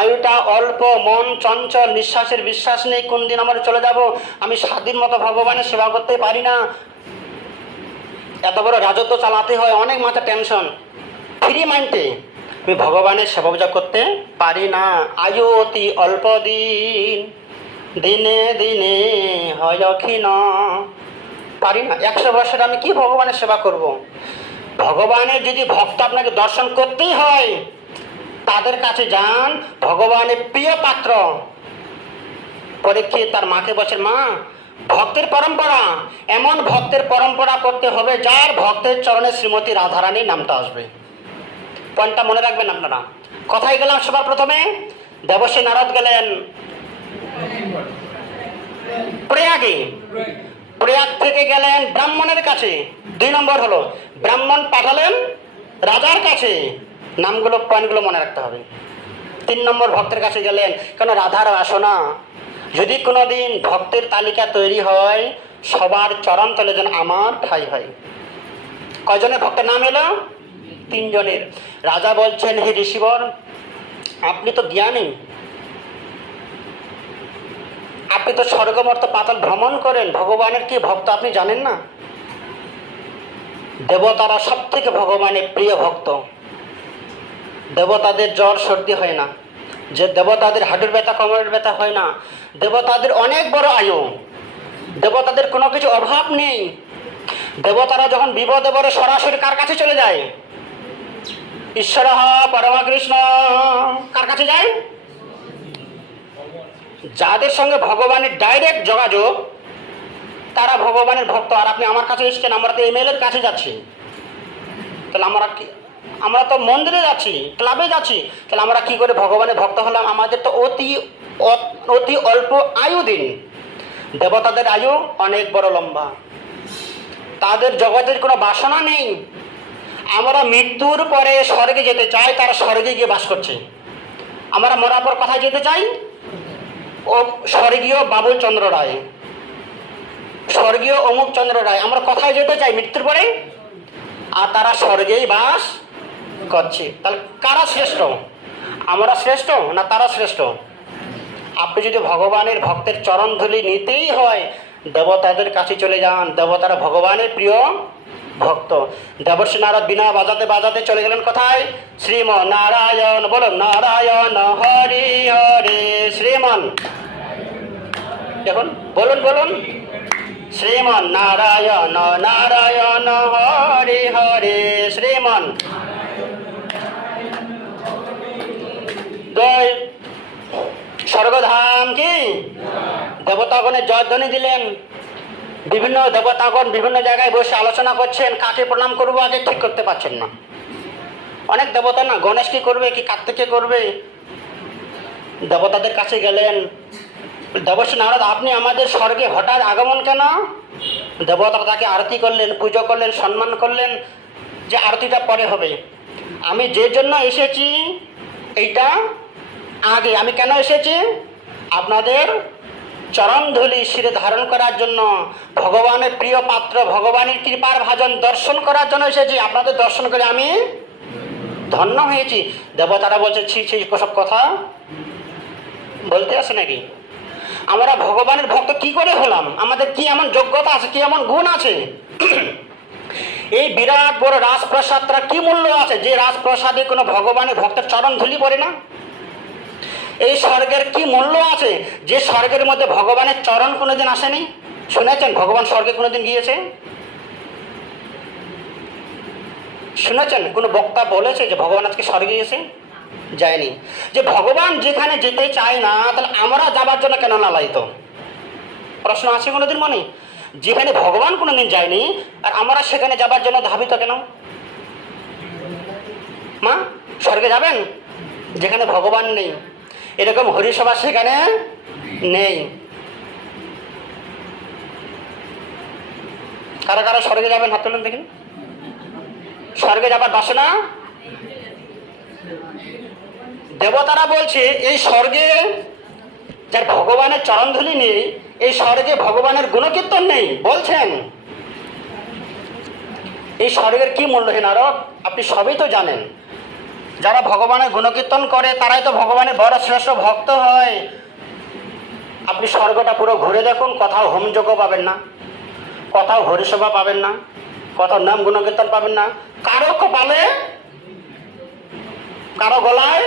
আয়ুটা অল্প, মন চঞ্চল, নিঃশ্বাসের বিশ্বাস নেই কোন দিন আমার চলে যাব, আমি স্বাধীন মতো ভগবানের সেবা করতে পারি না। এত বড় রাজত্ব চালাতে হয়, অনেক মাথা টেনশন, ফ্রি মাইন্ডে আমি ভগবানের সেবা পূজা করতে পারি না। আয়ু অতি অল্প দিন, দিনে দিনে হয় ক্ষীণ, পারি না। 100 বছর আমি কি ভগবানের সেবা করব? ভগবানের যদি ভক্ত আপনাকে দর্শন করতেই হয় তাদের কাছে যান, ভগবানের প্রিয় পাত্র। পরীক্ষিত তার মাকে বলছেন, মা ভক্তের পরম্পরা, এমন ভক্তের পরম্পরা করতে হবে যার ভক্তের চরণে শ্রীমতী রাধারানীর নামটা আসবে। পয়েন্টটা মনে রাখবেন আপনারা। কথায় গেলাম সবার প্রথমে, দেবশ্রী নারদ গেলেন প্রয়াগে, প্রয়াগ থেকে গেলেন ব্রাহ্মণের কাছে। 2 নম্বর হলো ব্রাহ্মণ পাঠালেন রাজার কাছে। নামগুলো পয়েন্টগুলো মনে রাখতে হবে। 3 নম্বর ভক্তের কাছে গেলেন, কেন রাধার বাসনা। যদি কোনোদিন ভক্তের তালিকা তৈরি হয়, সবার চরণ তলে যেন আমার ঠাঁই হয়। কয়জনের ভক্তের নাম এলো? 3 জনের। রাজা বলছেন, হে ঋষিবর, আপনি তো জ্ঞানী, আপনি তো স্বর্গমর্ত পাতাল ভ্রমণ করেন, ভগবানের কি ভক্ত আপনি জানেন না? দেবতারা সব থেকে ভগবানের প্রিয় ভক্ত। দেবতাদের জ্বর সর্দি হয় না, যে দেবতাদের হাঁটুর ব্যথা কোমরের ব্যথা হয় না, দেবতাদের অনেক বড় আয়ু, দেবতাদের কোনো কিছু অভাব নেই। দেবতারা যখন বিপদে পড়ে সরাসরি কার কাছে চলে যায়? ঈশ্বর পরমা কৃষ্ণ কার কাছে যায়? যাদের সঙ্গে ভগবানের ডাইরেক্ট যোগাযোগ তারা ভগবানের ভক্ত। আর আপনি আমার কাছে এসছেন, আমরা তো এমএলএর কাছে যাচ্ছি, তাহলে আমরা তো মন্দিরে যাচ্ছি, ক্লাবে যাচ্ছি, তাহলে আমরা কি করে ভগবানের ভক্ত হলাম? আমাদের তো অতি অল্প আয়ু দিন। দেবতাদের আয়ু অনেক বড় লম্বা, তাদের জগতের কোনো বাসনা নেই। আমরা মৃত্যুর পরে স্বর্গে যেতে চাই, তারা স্বর্গে গিয়ে বাস করছে। আমরা মরার পর কোথায় যেতে চাই? ও স্বর্গীয় বাবুল চন্দ্র রায়, স্বর্গীয় অমুক চন্দ্র রায়, আমরা কোথায় যেতে চাই মৃত্যুর পরে? আর তারা স্বর্গেই বাস করছে। তাহলে কারা শ্রেষ্ঠ? আমরা শ্রেষ্ঠ না তারা শ্রেষ্ঠ? আপনি যদি ভগবানের ভক্তের চরণ ধুলি নিতেই হয়, দেবতাদের কাছে চলে যান। দেবতারা ভগবানের প্রিয় ভক্ত। দেবশ্রী নারদ বিনা বাজাতে বাজাতে চলে গেলেন কোথায়? শ্রীম নারায়ণ, বলুন নারায়ণ হরি হরে। শ্রীমন, দেখুন, বলুন বলুন, শ্রীমন নারায়ণ নারায়ণ হরি হরে। শ্রীমন স্বর্গধাম কি? দেবতাগণের জয়ধ্বনি দিলেন। বিভিন্ন দেবতাগণ বিভিন্ন জায়গায় বসে আলোচনা করছেন, কাকে প্রণাম করবো আগে ঠিক করতে পারছেন না। অনেক দেবতা না, গণেশ কি করবে কি কার্তিককে করবে। দেবতাদের কাছে গেলেন, দেবশ্রী নারদ আপনি আমাদের স্বর্গে হঠাৎ আগমন কেন? দেবতারা তাকে আরতি করলেন, পুজো করলেন, সম্মান করলেন, যে আরতিটা পরে হবে। আমি যে জন্য এসেছি এইটা আগে। আমি কেন এসেছি? আপনাদের চরণধূলি শিরে ধারণ করার জন্য, ভগবানের প্রিয় পাত্র, ভগবানের কৃপার ভাজন দর্শন করার জন্য এসেছি। আপনাদের দর্শন করে আমি ধন্য হয়েছি। দেবতারা বলছে, ছি ছি, সব কথা বলতে আসে নাকি? আমরা ভগবানের ভক্ত কি করে হলাম? আমাদের কি এমন যোগ্যতা আছে, কি এমন গুণ আছে? এই বিরাট বড় রাজপ্রাসাদটা কি মূল্য আছে যে রাজপ্রাসাদে কোনো ভগবানের ভক্তের চরণ ধুলি পড়ে না? এই স্বর্গের কি মূল্য আছে যে স্বর্গের মধ্যে ভগবানের চরণ কোনোদিন আসেনি? শুনেছেন ভগবান স্বর্গে কোনোদিন গিয়েছে? শুনেছেন কোনো বক্তা বলেছে যে ভগবান আজকে স্বর্গে গিয়েছে? যায়নি। যে ভগবান যেখানে যেতে চায় না, তাহলে আমরা যাবার জন্য কেন লালায়িত? প্রশ্ন আছে কোনোদিন মনে? যেখানে ভগবান কোনোদিন যায়নি আর আমরা সেখানে যাবার জন্য ধাবিত কেন? মা, স্বর্গে যাবেন যেখানে ভগবান নেই, এরকম হরিসভা সেখানে নেই। কারা কারা স্বর্গে যাবেন হাত তুলুন দেখুন। স্বর্গে যাবার বাসনা? দেবতারা বলছে এই স্বর্গে যার ভগবানের চরণধুলি নেই, এই স্বর্গে ভগবানের গুণকীর্তন নেই। বলছেন এই স্বর্গের কি মূল্যহীন? আরো আপনি সবই তো জানেন, যারা ভগবানের গুণকীর্তন করে তারাই তো ভগবানের বড় শ্রেষ্ঠ ভক্ত হয়। আপনি স্বর্গটা পুরো ঘুরে দেখুন, কোথাও হোমযজ্ঞ পাবেন না, কোথাও হরিসভা পাবেন না, কোথাও নাম গুণকীর্তন পাবেন না। কারো কপালে, কারো গলায়,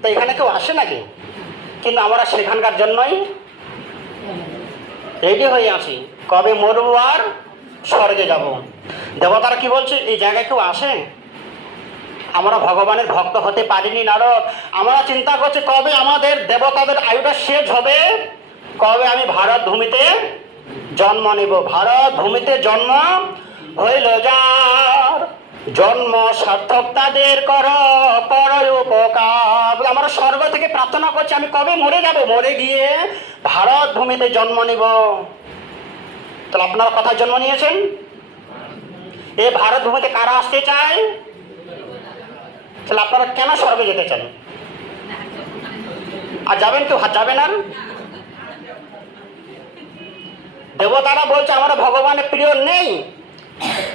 তো এখানে কেউ আসে নাকি? কিন্তু আমরা সেখানকার জন্যই রেডি হয়ে আছি, কবে মরবো আর স্বর্গে যাব। দেবতারা কি বলছে, এই জায়গায় কেউ আসে? আমরা ভগবানের ভক্ত হতে পারিনি নারদ। আমরা চিন্তা করছি কবে আমাদের দেবতাদের আয়ুটা শেষ হবে, কবে আমি ভারত ভূমিতে জন্ম নেব। ভারত ভূমিতে জন্ম হইল যার, জন্ম সার্থক তাদের কর পর উপকার। আমরা স্বর্গ থেকে প্রার্থনা করছি আমি কবে মরে যাব, মরে গিয়ে ভারত ভূমিতে জন্ম নিব। তাহলে আপনারা কোথায় জন্ম নিয়েছেন? এ ভারত ভূমিতে কারা আসতে চায়? তাহলে আপনারা কেন স্বর্গে যেতে চান? আর যাবেন কেউ? যাবেন আর? দেবতারা বলছে আমরা ভগবানের প্রিয় নেই,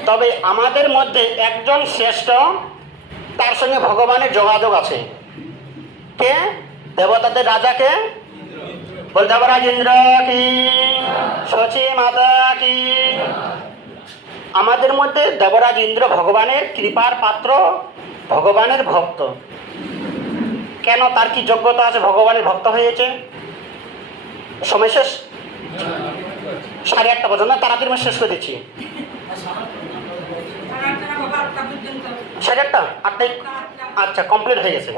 তবে আমাদের মধ্যে একজন শ্রেষ্ঠ, তার সঙ্গে ভগবানের যোগাযোগ আছে। কে? দেবতাদের রাজাকে বল, দেবরাজ ইন্দ্র কি, শচী মাতা কি। আমাদের মধ্যে দেবরাজ ইন্দ্র ভগবানের কৃপার পাত্র, ভগবানের ভক্ত। কেন? তার কি যোগ্যতা আছে ভগবানের ভক্ত হয়েছে? সময় শেষ, 1:30 পর্যন্ত, তাড়াতাড়ি আমি শেষ করে দিচ্ছি। 1:30, 8টায়? আচ্ছা, কমপ্লিট হয়ে গেছে,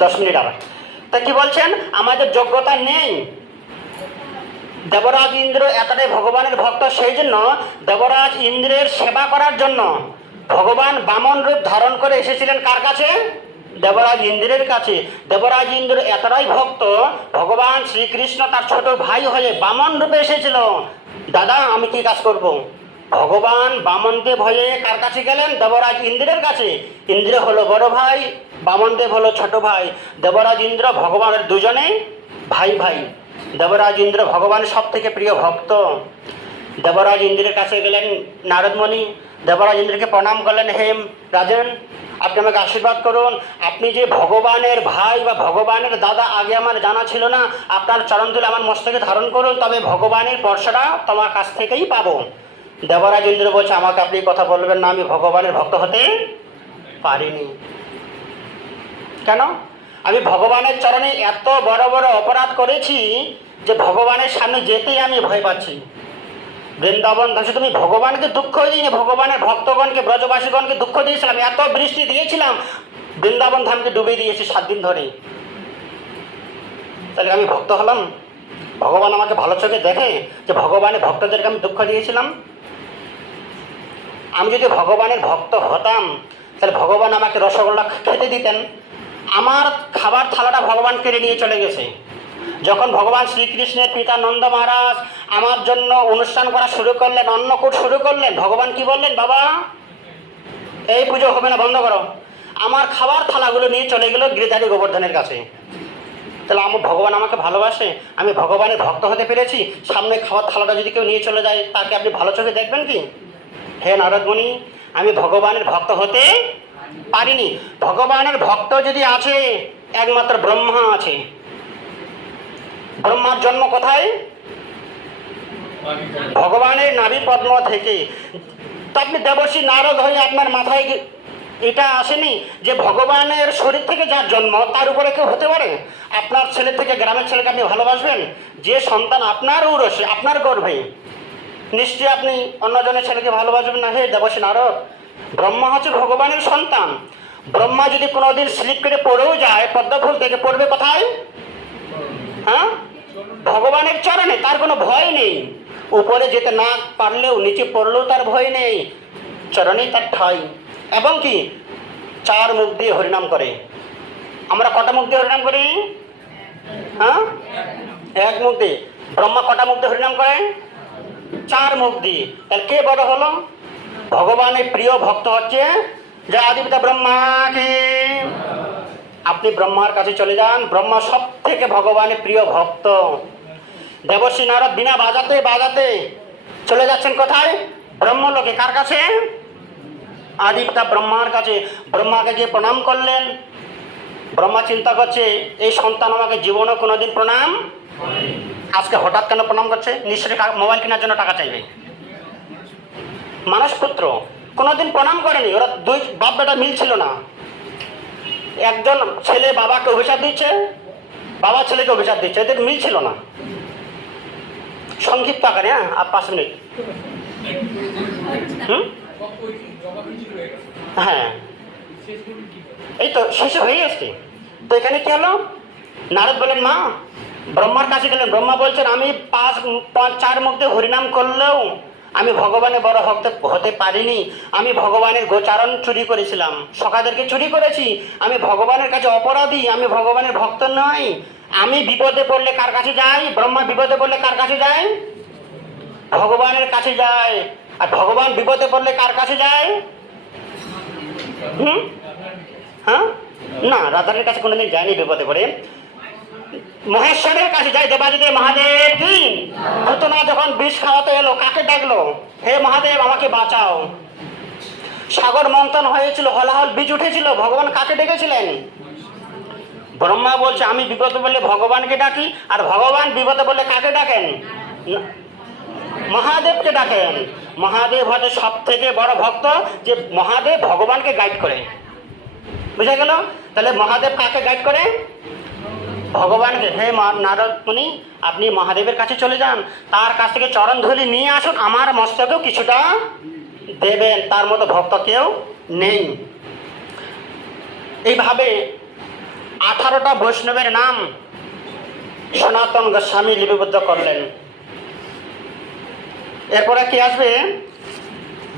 10 মিনিট আবার। তা কি বলছেন? আমাদের যোগ্যতা নেই। দেবরাজ ইন্দ্র এতটাই ভগবানের ভক্ত, সেই জন্য দেবরাজ ইন্দ্রের সেবা করার জন্য ভগবান বামন রূপ ধারণ করে এসেছিলেন কার কাছে? দেবরাজ ইন্দ্রের কাছে। দেবরাজ ইন্দ্র এতটাই ভক্ত, ভগবান শ্রীকৃষ্ণ তার ছোট ভাই হয়ে বামন রূপে এসেছিল। দাদা আমি কি কাজ করব? ভগবান বামনদেব হয়ে কার কাছে গেলেন? দেবরাজ ইন্দ্রের কাছে। ইন্দ্র হলো বড় ভাই, বামনদেব হলো ছোট ভাই। দেবরাজ ইন্দ্র ভগবানের দুজনে ভাই ভাই। দেবরাজ ইন্দ্র ভগবানের সব থেকে প্রিয় ভক্ত। দেবরাজ ইন্দ্রের কাছে গেলেন নারদমণি, দেবরাজ ইন্দ্রকে প্রণাম করলেন, হে রাজন আপনি আমাকে আশীর্বাদ করুন, আপনি যে ভগবানের ভাই বা ভগবানের দাদা আগে আমার জানা ছিল না, আপনার চরণ ধুলে আমার মস্তকে ধারণ করুন, তবে ভগবানের বর্ষাটা তোমার কাছ থেকেই পাবো। দেবরাজ ইন্দ্র বলছে আমাকে আপনি কথা বলবেন না, আমি ভগবানের ভক্ত হতে পারিনি। কেন? আমি ভগবানের চরণে এত বড় বড় অপরাধ করেছি যে ভগবানের সামনে যেতেই আমি ভয় পাচ্ছি। বৃন্দাবন ধ্বংস, তুমি ভগবানকে দুঃখ দিইনি, ভগবানের ভক্তগণকে ব্রজবাসীগণকে দুঃখ দিয়েছিলাম, এত বৃষ্টি দিয়েছিলাম, বৃন্দাবন ধামকে ডুবে দিয়েছি 7 দিন ধরে। তাহলে আমি ভক্ত হলাম? ভগবান আমাকে ভালো চোখে দেখে যে ভগবানের ভক্তদেরকে আমি দুঃখ দিয়েছিলাম? আমি যদি ভগবানের ভক্ত হতাম তাহলে ভগবান আমাকে রসগোল্লা খেতে দিতেন। আমার খাবার থালাটা ভগবান কেড়ে নিয়ে চলে গেছে। যখন ভগবান শ্রীকৃষ্ণের পিতা নন্দ মহারাজ আমার জন্য অনুষ্ঠান করা শুরু করলেন, অন্নকূট শুরু করলেন, ভগবান কি বললেন? বাবা এই পুজো হবে না, বন্ধ করো। আমার খাবার থালাগুলো নিয়ে চলে গেল গিরিধারী গোবর্ধনের কাছে। তাহলে আমার ভগবান আমাকে ভালোবাসে, আমি ভগবানের ভক্ত হতে পেরেছি। সামনে খাবার থালাটা যদি কেউ নিয়ে চলে যায় তাকে আপনি ভালো চোখে দেখবেন কি? হে নারদমণি, আমি ভগবানের ভক্ত হতে পারিনি। ভগবানের ভক্ত যদি আছে, একমাত্র ব্রহ্মা আছে। ব্রহ্মার জন্ম কোথায়? ভগবানের নাভি পদ্ম থেকে। তো আপনি দেবর্ষি নারদ হয়ে আপনার মাথায় এটা আসেনি যে ভগবানের শরীর থেকে যার জন্ম তার উপরে কেউ হতে পারে? আপনার ছেলে থেকে গ্রামের ছেলেকে আপনি ভালোবাসবেন? যে সন্তান আপনার ঔরসে, আপনার গর্ভে, নিশ্চয়ই আপনি অন্যজনের ছেলেকে ভালোবাসবেন না। হে দেবর্ষি নারদ, ব্রহ্মা হচ্ছে ভগবানের সন্তান। ব্রহ্মা যদি কোনোদিন স্লিপ করে পড়েও যায়, পদ্মফুল থেকে পড়বে কোথায়? হ্যাঁ, ভগবানের চরণে। তার কোনো ভয় নেই। উপরে যেতে না পারলেও, নিচে পড়লেও তার ভয় নেই, চরণেই তার ঠাঁই। এবং কি 4 মুখ দিয়ে হরিনাম করে। আমরা কটা মুখ দিয়ে হরিনাম করি? হ্যাঁ, 1 মুখ দিয়ে। ব্রহ্মা কটা মুখ দিয়ে হরিনাম করে? 4 মুখ দিয়ে। তাহলে কে বড় হলো? ভগবানের প্রিয় ভক্ত হচ্ছে যে আদিপিতা ব্রহ্মা কি। আপনি ব্রহ্মার কাছে চলে যান, ব্রহ্মা সব থেকে ভগবানের প্রিয় ভক্ত। দেবর্ষি নারদ বিনা বাজাতে বাজাতে চলে যাচ্ছেন কোথায়? ব্রহ্মলোকে। কার কাছে? আদিপিতা ব্রহ্মার কাছে। ব্রহ্মাকে গিয়ে প্রণাম করলেন। ব্রহ্মা চিন্তা করছে এই সন্তান আমাকে জীবনে কোনোদিন প্রণাম, আজকে হঠাৎ কেন প্রণাম করছে? নিশ্চয়ই মোবাইল কেনার জন্য টাকা চাইবে। মানস পুত্র কোনোদিন প্রণাম করেনি। ওরা 2 বাপ বেটা মিল ছিল না। একজন ছেলে বাবাকে অভিশাপ দিচ্ছে, বাবা ছেলেকে অভিশাপ দিচ্ছে, এদের মিল ছিল না। সংক্ষিপ্ত আকারে, হ্যাঁ, আর 5 মিনিট। হ্যাঁ, এই তো শেষে হয়ে গেছে। তো এখানে কি হলো? নারদ বলেন মা ব্রহ্মার কাছে গেলেন। ব্রহ্মা বলছেন আমি চার মুখে হরিনাম করলেও আমি ভগবানের বড় ভক্ত হতে পারিনি। আমি ভগবানের গোচারণ চুরি করেছিলাম, সখাদেরকে চুরি করেছি। আমি ভগবানের কাছে অপরাধী, আমি ভগবানের ভক্ত নই। আমি বিপদে পড়লে কার কাছে যাই? ব্রহ্মা বিপদে পড়লে কার কাছে যায়? ভগবানের কাছে যায়। আর ভগবান বিপদে পড়লে কার কাছে যায়? হ্যাঁ, না, রাধারের কাছে কোনোদিন যায়নি বিপদে পড়ে। মহেশ্বরের কাছে যায়। দেবাদিদেব মহাদেব কি পুতনা যখন বিষ খাওয়াতে এলো, কাকে ডাকলো? হে মহাদেব, আমাকে বাঁচাও। সাগর মন্থন হয়েছিল, হলাহল বীজ উঠেছিল, ভগবান কাকে ডেকেছিলেন? ব্রহ্মা বলছে আমি বিপদে বললে ভগবানকে ডাকি, আর ভগবান বিপদে বললে কাকে ডাকেন? মহাদেবকে ডাকেন। মহাদেব হচ্ছে সব থেকে বড় ভক্ত, যে মহাদেব ভগবানকে গাইড করে। বুঝা গেল? তাহলে মহাদেব কাকে গাইড করে? ভগবানকে। হে নারদ মুনি, আপনি মহাদেবের কাছে চলে যান, তার কাছ থেকে চরণ ধুলি নিয়ে আসুন, আমার মস্তকেও কিছুটা দেবেন, তার মতো ভক্ত কেউ নেই। এইভাবে 18টা বৈষ্ণবের নাম সনাতন গোস্বামী লিপিবদ্ধ করলেন। এরপরে কি আসবে?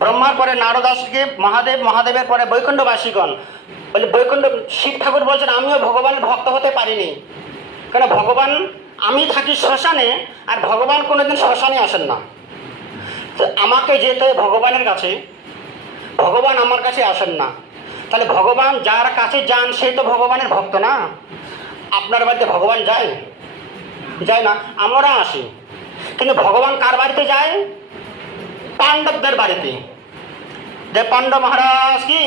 ব্রহ্মার পরে নারদ আসবে, মহাদেব, মহাদেবের পরে বৈকুণ্ঠবাসীগণ। বলে বৈকুণ্ঠ, শিব ঠাকুর বলছেন আমিও ভগবানের ভক্ত হতে পারিনি, কেন? ভগবান, আমি থাকি শ্মশানে, আর ভগবান কোনোদিন শ্মশানে আসেন না। তো আমাকে যেতে ভগবানের কাছে, ভগবান আমার কাছে আসেন না। তাহলে ভগবান যার কাছে যান সেই তো ভগবানের ভক্ত না? আপনার বাড়িতে ভগবান যায়? যায় না। আমরা আসি, কিন্তু ভগবান কার বাড়িতে যায়? পাণ্ডবদের বাড়িতে। দেব পাণ্ডব মহারাজ কি,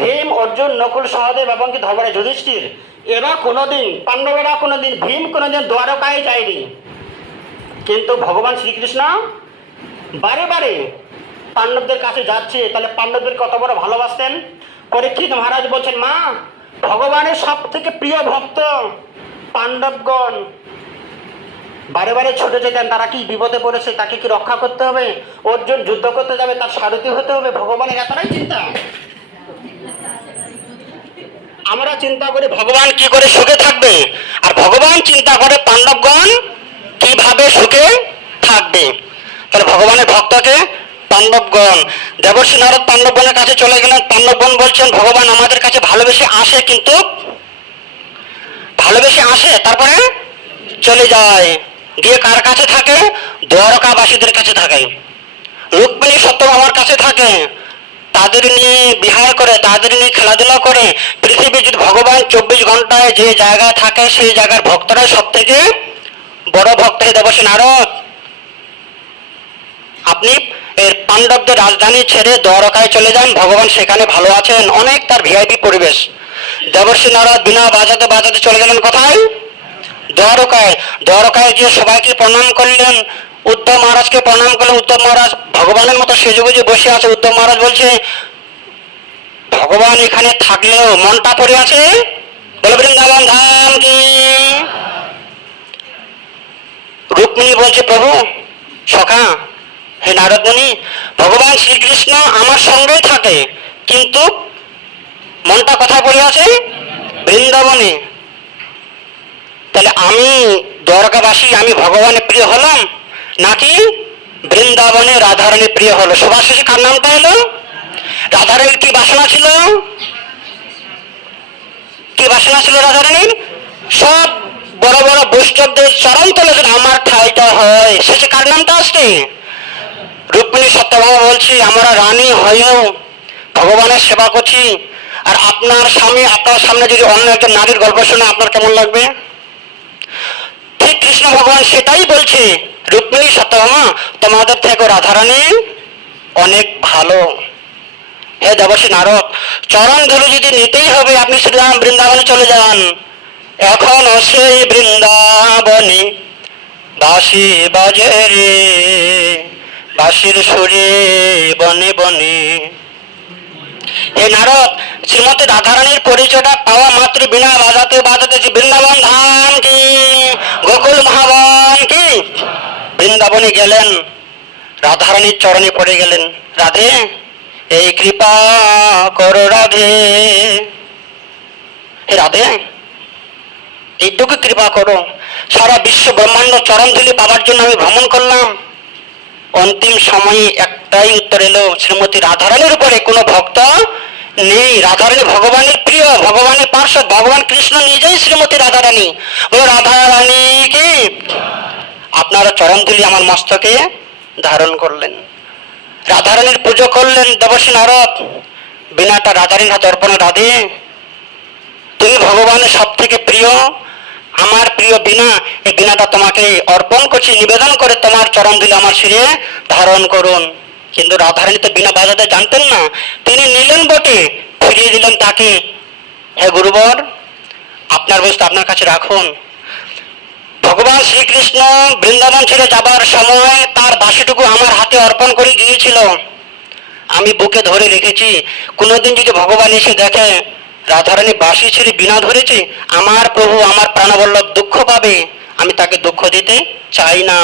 ভীম, অর্জুন, নকুল, সহদেব এবং কি ধর্মরাজ যুধিষ্ঠির, এরা কোনোদিন, পাণ্ডবেরা কোনোদিন, ভীম কোনোদিন দ্বারকায় যায়নি। কিন্তু ভগবান শ্রীকৃষ্ণ বারে বারে পাণ্ডবদের কাছে যাচ্ছে। তাহলে পাণ্ডবদের কত বড় ভালোবাসতেন। পরীক্ষিত মহারাজ বলছেন, মা, ভগবানের সব থেকে প্রিয় ভক্ত পাণ্ডবগণ বারে বারে ছুটে যেতেন। তারা কি বিপদে পড়েছে, তাকে কি রক্ষা করতে হবে? অর্জুন যুদ্ধ করতে যাবে, তার সারথি হতে হবে। ভগবানের এতটাই চিন্তা। আমরা চিন্তা করি ভগবান কি করে সুখে থাকবে, আর ভগবান চিন্তা করে পাণ্ডবগণ কিভাবে সুখে থাকবে। তাহলে ভগবানের ভক্তকে পাণ্ডবগণ। দেবর্ষি নারদ পাণ্ডবগণের কাছে চলে গেলেন। পাণ্ডবগণ বলছেন ভগবান আমাদের কাছে ভালোবেসে আসে, কিন্তু ভালোবেসে আসে তারপরে চলে যায়। গিয়ে কার কাছে থাকে? দ্বারকাবাসীদের কাছে থাকে। রুক্মিণী সত্যভামার কাছে থাকে, তাদের নিয়ে বিহার করে, তাদের নিয়ে খেলাধুলা করে। পৃথিবীর যদি ভগবান 24 ঘন্টায় যে জায়গায় থাকে, সেই জায়গার ভক্তরা সব থেকে বড় ভক্ত। হে দেবর্ষি নারদ, আপনি এর পাণ্ডবদের রাজধানী ছেড়ে দ্বারকায় চলে যান, ভগবান সেখানে ভালো আছেন, অনেক তার ভিআইপি পরিবেশ। দেবর্ষি নারদ বিনা বাজাতে বাজাতে চলে গেলেন কোথায়? দ্বারকায়। দ্বারকায় গিয়ে সবাইকে প্রণাম করলেন। উদ্ধব মহারাজকে প্রণাম করলেন। উদ্ধব মহারাজ ভগবানের মতো সেজে গুজে বসে আছে। উদ্ধব মহারাজ বলছে ভগবান এখানে থাকলেও মনটা পড়ে আছে বলে বৃন্দাবন ধাম কি। রুক্মিণী বলছে প্রভু, সখা, হে নারদ মুনি, ভগবান শ্রীকৃষ্ণ আমার সঙ্গেই থাকে, কিন্তু মনটা কোথায় পড়ে আছে? বৃন্দাবনে। তাহলে আমি দ্বারকাবাসী, আমি ভগবানের প্রিয় হলাম, নাকি বৃন্দাবনে রাধারানীর প্রিয় হলো? সবার শেষে কার নামটা এলো? রাধারানীর কি বাসনা ছিল? কি বাসনা ছিল রাধারানীর? সব বড় বড় বৈষ্ণবদের চরণ তলে আমার ঠাইটা হয়, শেষে কার নামটা আসছে? রুক্মিণী সত্যভামা বলছি আমরা রানী হয়েও ভগবানের সেবা করছি, আর আপনার স্বামী, আপনার সামনে যদি অন্য একজন নারীর গল্প শুনে আপনার কেমন লাগবে? ঠিক কৃষ্ণ ভগবান সেটাই বলছে, রুক্মিণী সত্যভামা, তোমাদের থেকে রাধারানী অনেক ভালো। হে দেবর্ষি নারদ, চরণ ধুলো যদি নিতেই হবে, আপনি শ্রীরাম বৃন্দাবনে চলে যান। এখনো সেই বৃন্দাবনে বাঁশি বাজে রে, বাঁশির সুরে বনে বনে। হে নারদ, শ্রীমতী রাধারানীর পরিচয়টা পাওয়া মাত্র বিনা বাজাতে বাজাতে বৃন্দাবন ধাম কি, গোকুল মহাবন কি। বৃন্দাবনে গেলেন, রাধারানীর চরণে পড়ে গেলেন। রাধে, এই কৃপা করো রাধে। হে রাধে, এইটুকু কৃপা করো। সারা বিশ্ব ব্রহ্মাণ্ড চরণধুলি পাওয়ার জন্য আমি ভ্রমণ করলাম। অন্তিম সময়ে একটাই উত্তর এলো, শ্রীমতী রাধারানীর উপরে কোনো ভক্ত নেই। রাধারানী ভগবানের প্রিয়, ভগবানের পার্শ্বদ, ভগবান কৃষ্ণ নিজেই শ্রীমতী রাধারানী। বলো রাধারানী কি। আপনারা চরণধুলি আমার মস্তকে ধারণ করলেন, রাধারানীর পুজো করলেন। দেবশ্রী নারদ বীণাটা রাধারানীর হাতে অর্পণ। রাধে, তুমি ভগবানের সব থেকে প্রিয়, আমার প্রিয় বীণা, এই বীণাটা তোমাকে অর্পণ করছি, নিবেদন করে তোমার চরণধুলি আমার শিরে ধারণ করুন। কিন্তু রাধারানী তো বীণা বাজাতে জানতেন না। তিনি নিলেন বটে, ফিরিয়ে দিলেন তাকে। হে গুরুবর, আপনার বস্তু আপনার কাছে রাখুন। ভগবান শ্রীকৃষ্ণ বৃন্দাবন ছেড়ে যাবার সময় তার বাঁশিটুকু আমার হাতে অর্পণ করে গিয়েছিল। আমি বুকে ধরে রেখেছি। কোনোদিন যদি ভগবান এসে দেখে রাধারানী বাঁশি ছেড়ে বীণা ধরেছে, আমার প্রভু, আমার প্রাণবল্লভ দুঃখ পাবে। আমি তাকে দুঃখ দিতে চাই না।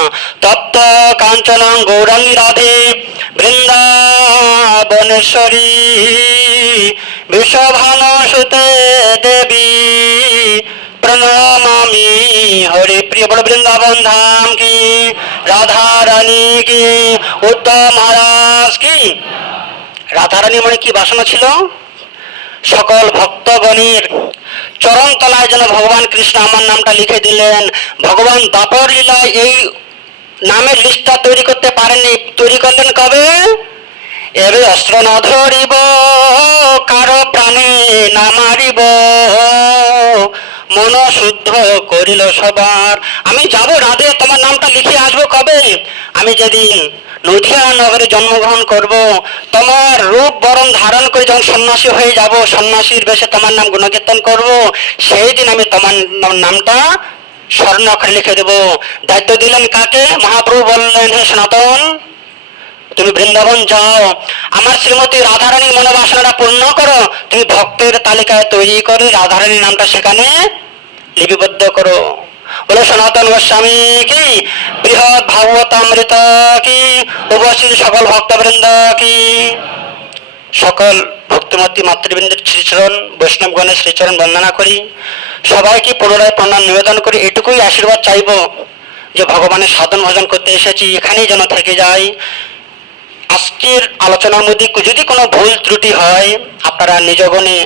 তপ্ত কাঞ্চন গৌরাঙ্গী রাধে বৃন্দাবনেশ্বরী বিশ্বভান সুতে দেবী প্রণমামি হরে প্রিয়। বড় বৃন্দাবন ধাম কি, রাধারানী কি, উত্তম মহারাজ কি। রাধারানী মনে কি বাসনা ছিল? সকল ভক্তগণের চরণ তলায় যেন ভগবান কৃষ্ণ আমার নামটা লিখে দিলেন। ভগবান দাপর লীলায় এই নামের লিস্টটা তৈরি করতে পারেননি। তৈরি করলেন কবে? এবে অস্ত্র না ধরিব, কারো প্রাণে না মারিব, মন শুদ্ধ করিল সবার। আমি যাব রাধে, তোমার নামটা লিখে আসবো কবে? আমি যেদিন নদিয়া নগরে জন্মগ্রহণ করব, তোমার রূপ বরণ ধারণ করে যখন সন্ন্যাসী হয়ে যাব, সন্ন্যাসীর বেশে তোমার নাম গুণকীর্তন করব, সেই দিন আমি তোমার নামটা স্বর্ণ অক্ষরে লিখে দেব। দায়িত্ব দিলেন কাকে? মহাপ্রভু বললেন, হে সনাতন, তুমি বৃন্দাবন যাও, আমার শ্রীমতী রাধারানীর মনোবাসনাটা পূর্ণ করো। তুমি ভক্তের তালিকায় তৈরি করে রাধারানীর নামটা সেখানে লিপিবদ্ধ করো। বলে সনাতন গোস্বামী কি, বৃহৎ ভাগবতামৃত কি, উপস্থিত সকল ভক্তবৃন্দ কি। সকল ভক্তিমতী মাতৃবৃন্দের শ্রীচরণ, বৈষ্ণবগণের শ্রীচরণ বন্দনা করি। সবাইকে পুনরায় প্রণাম নিবেদন করি। এটুকুই আশীর্বাদ চাইব যে ভগবানের সাধন ভজন করতে এসেছি, এখানেই যেন থেকে যাই। আজকের আলোচনার মধ্যে যদি কোনো ভুল ত্রুটি হয়, আপনারা নিজগণে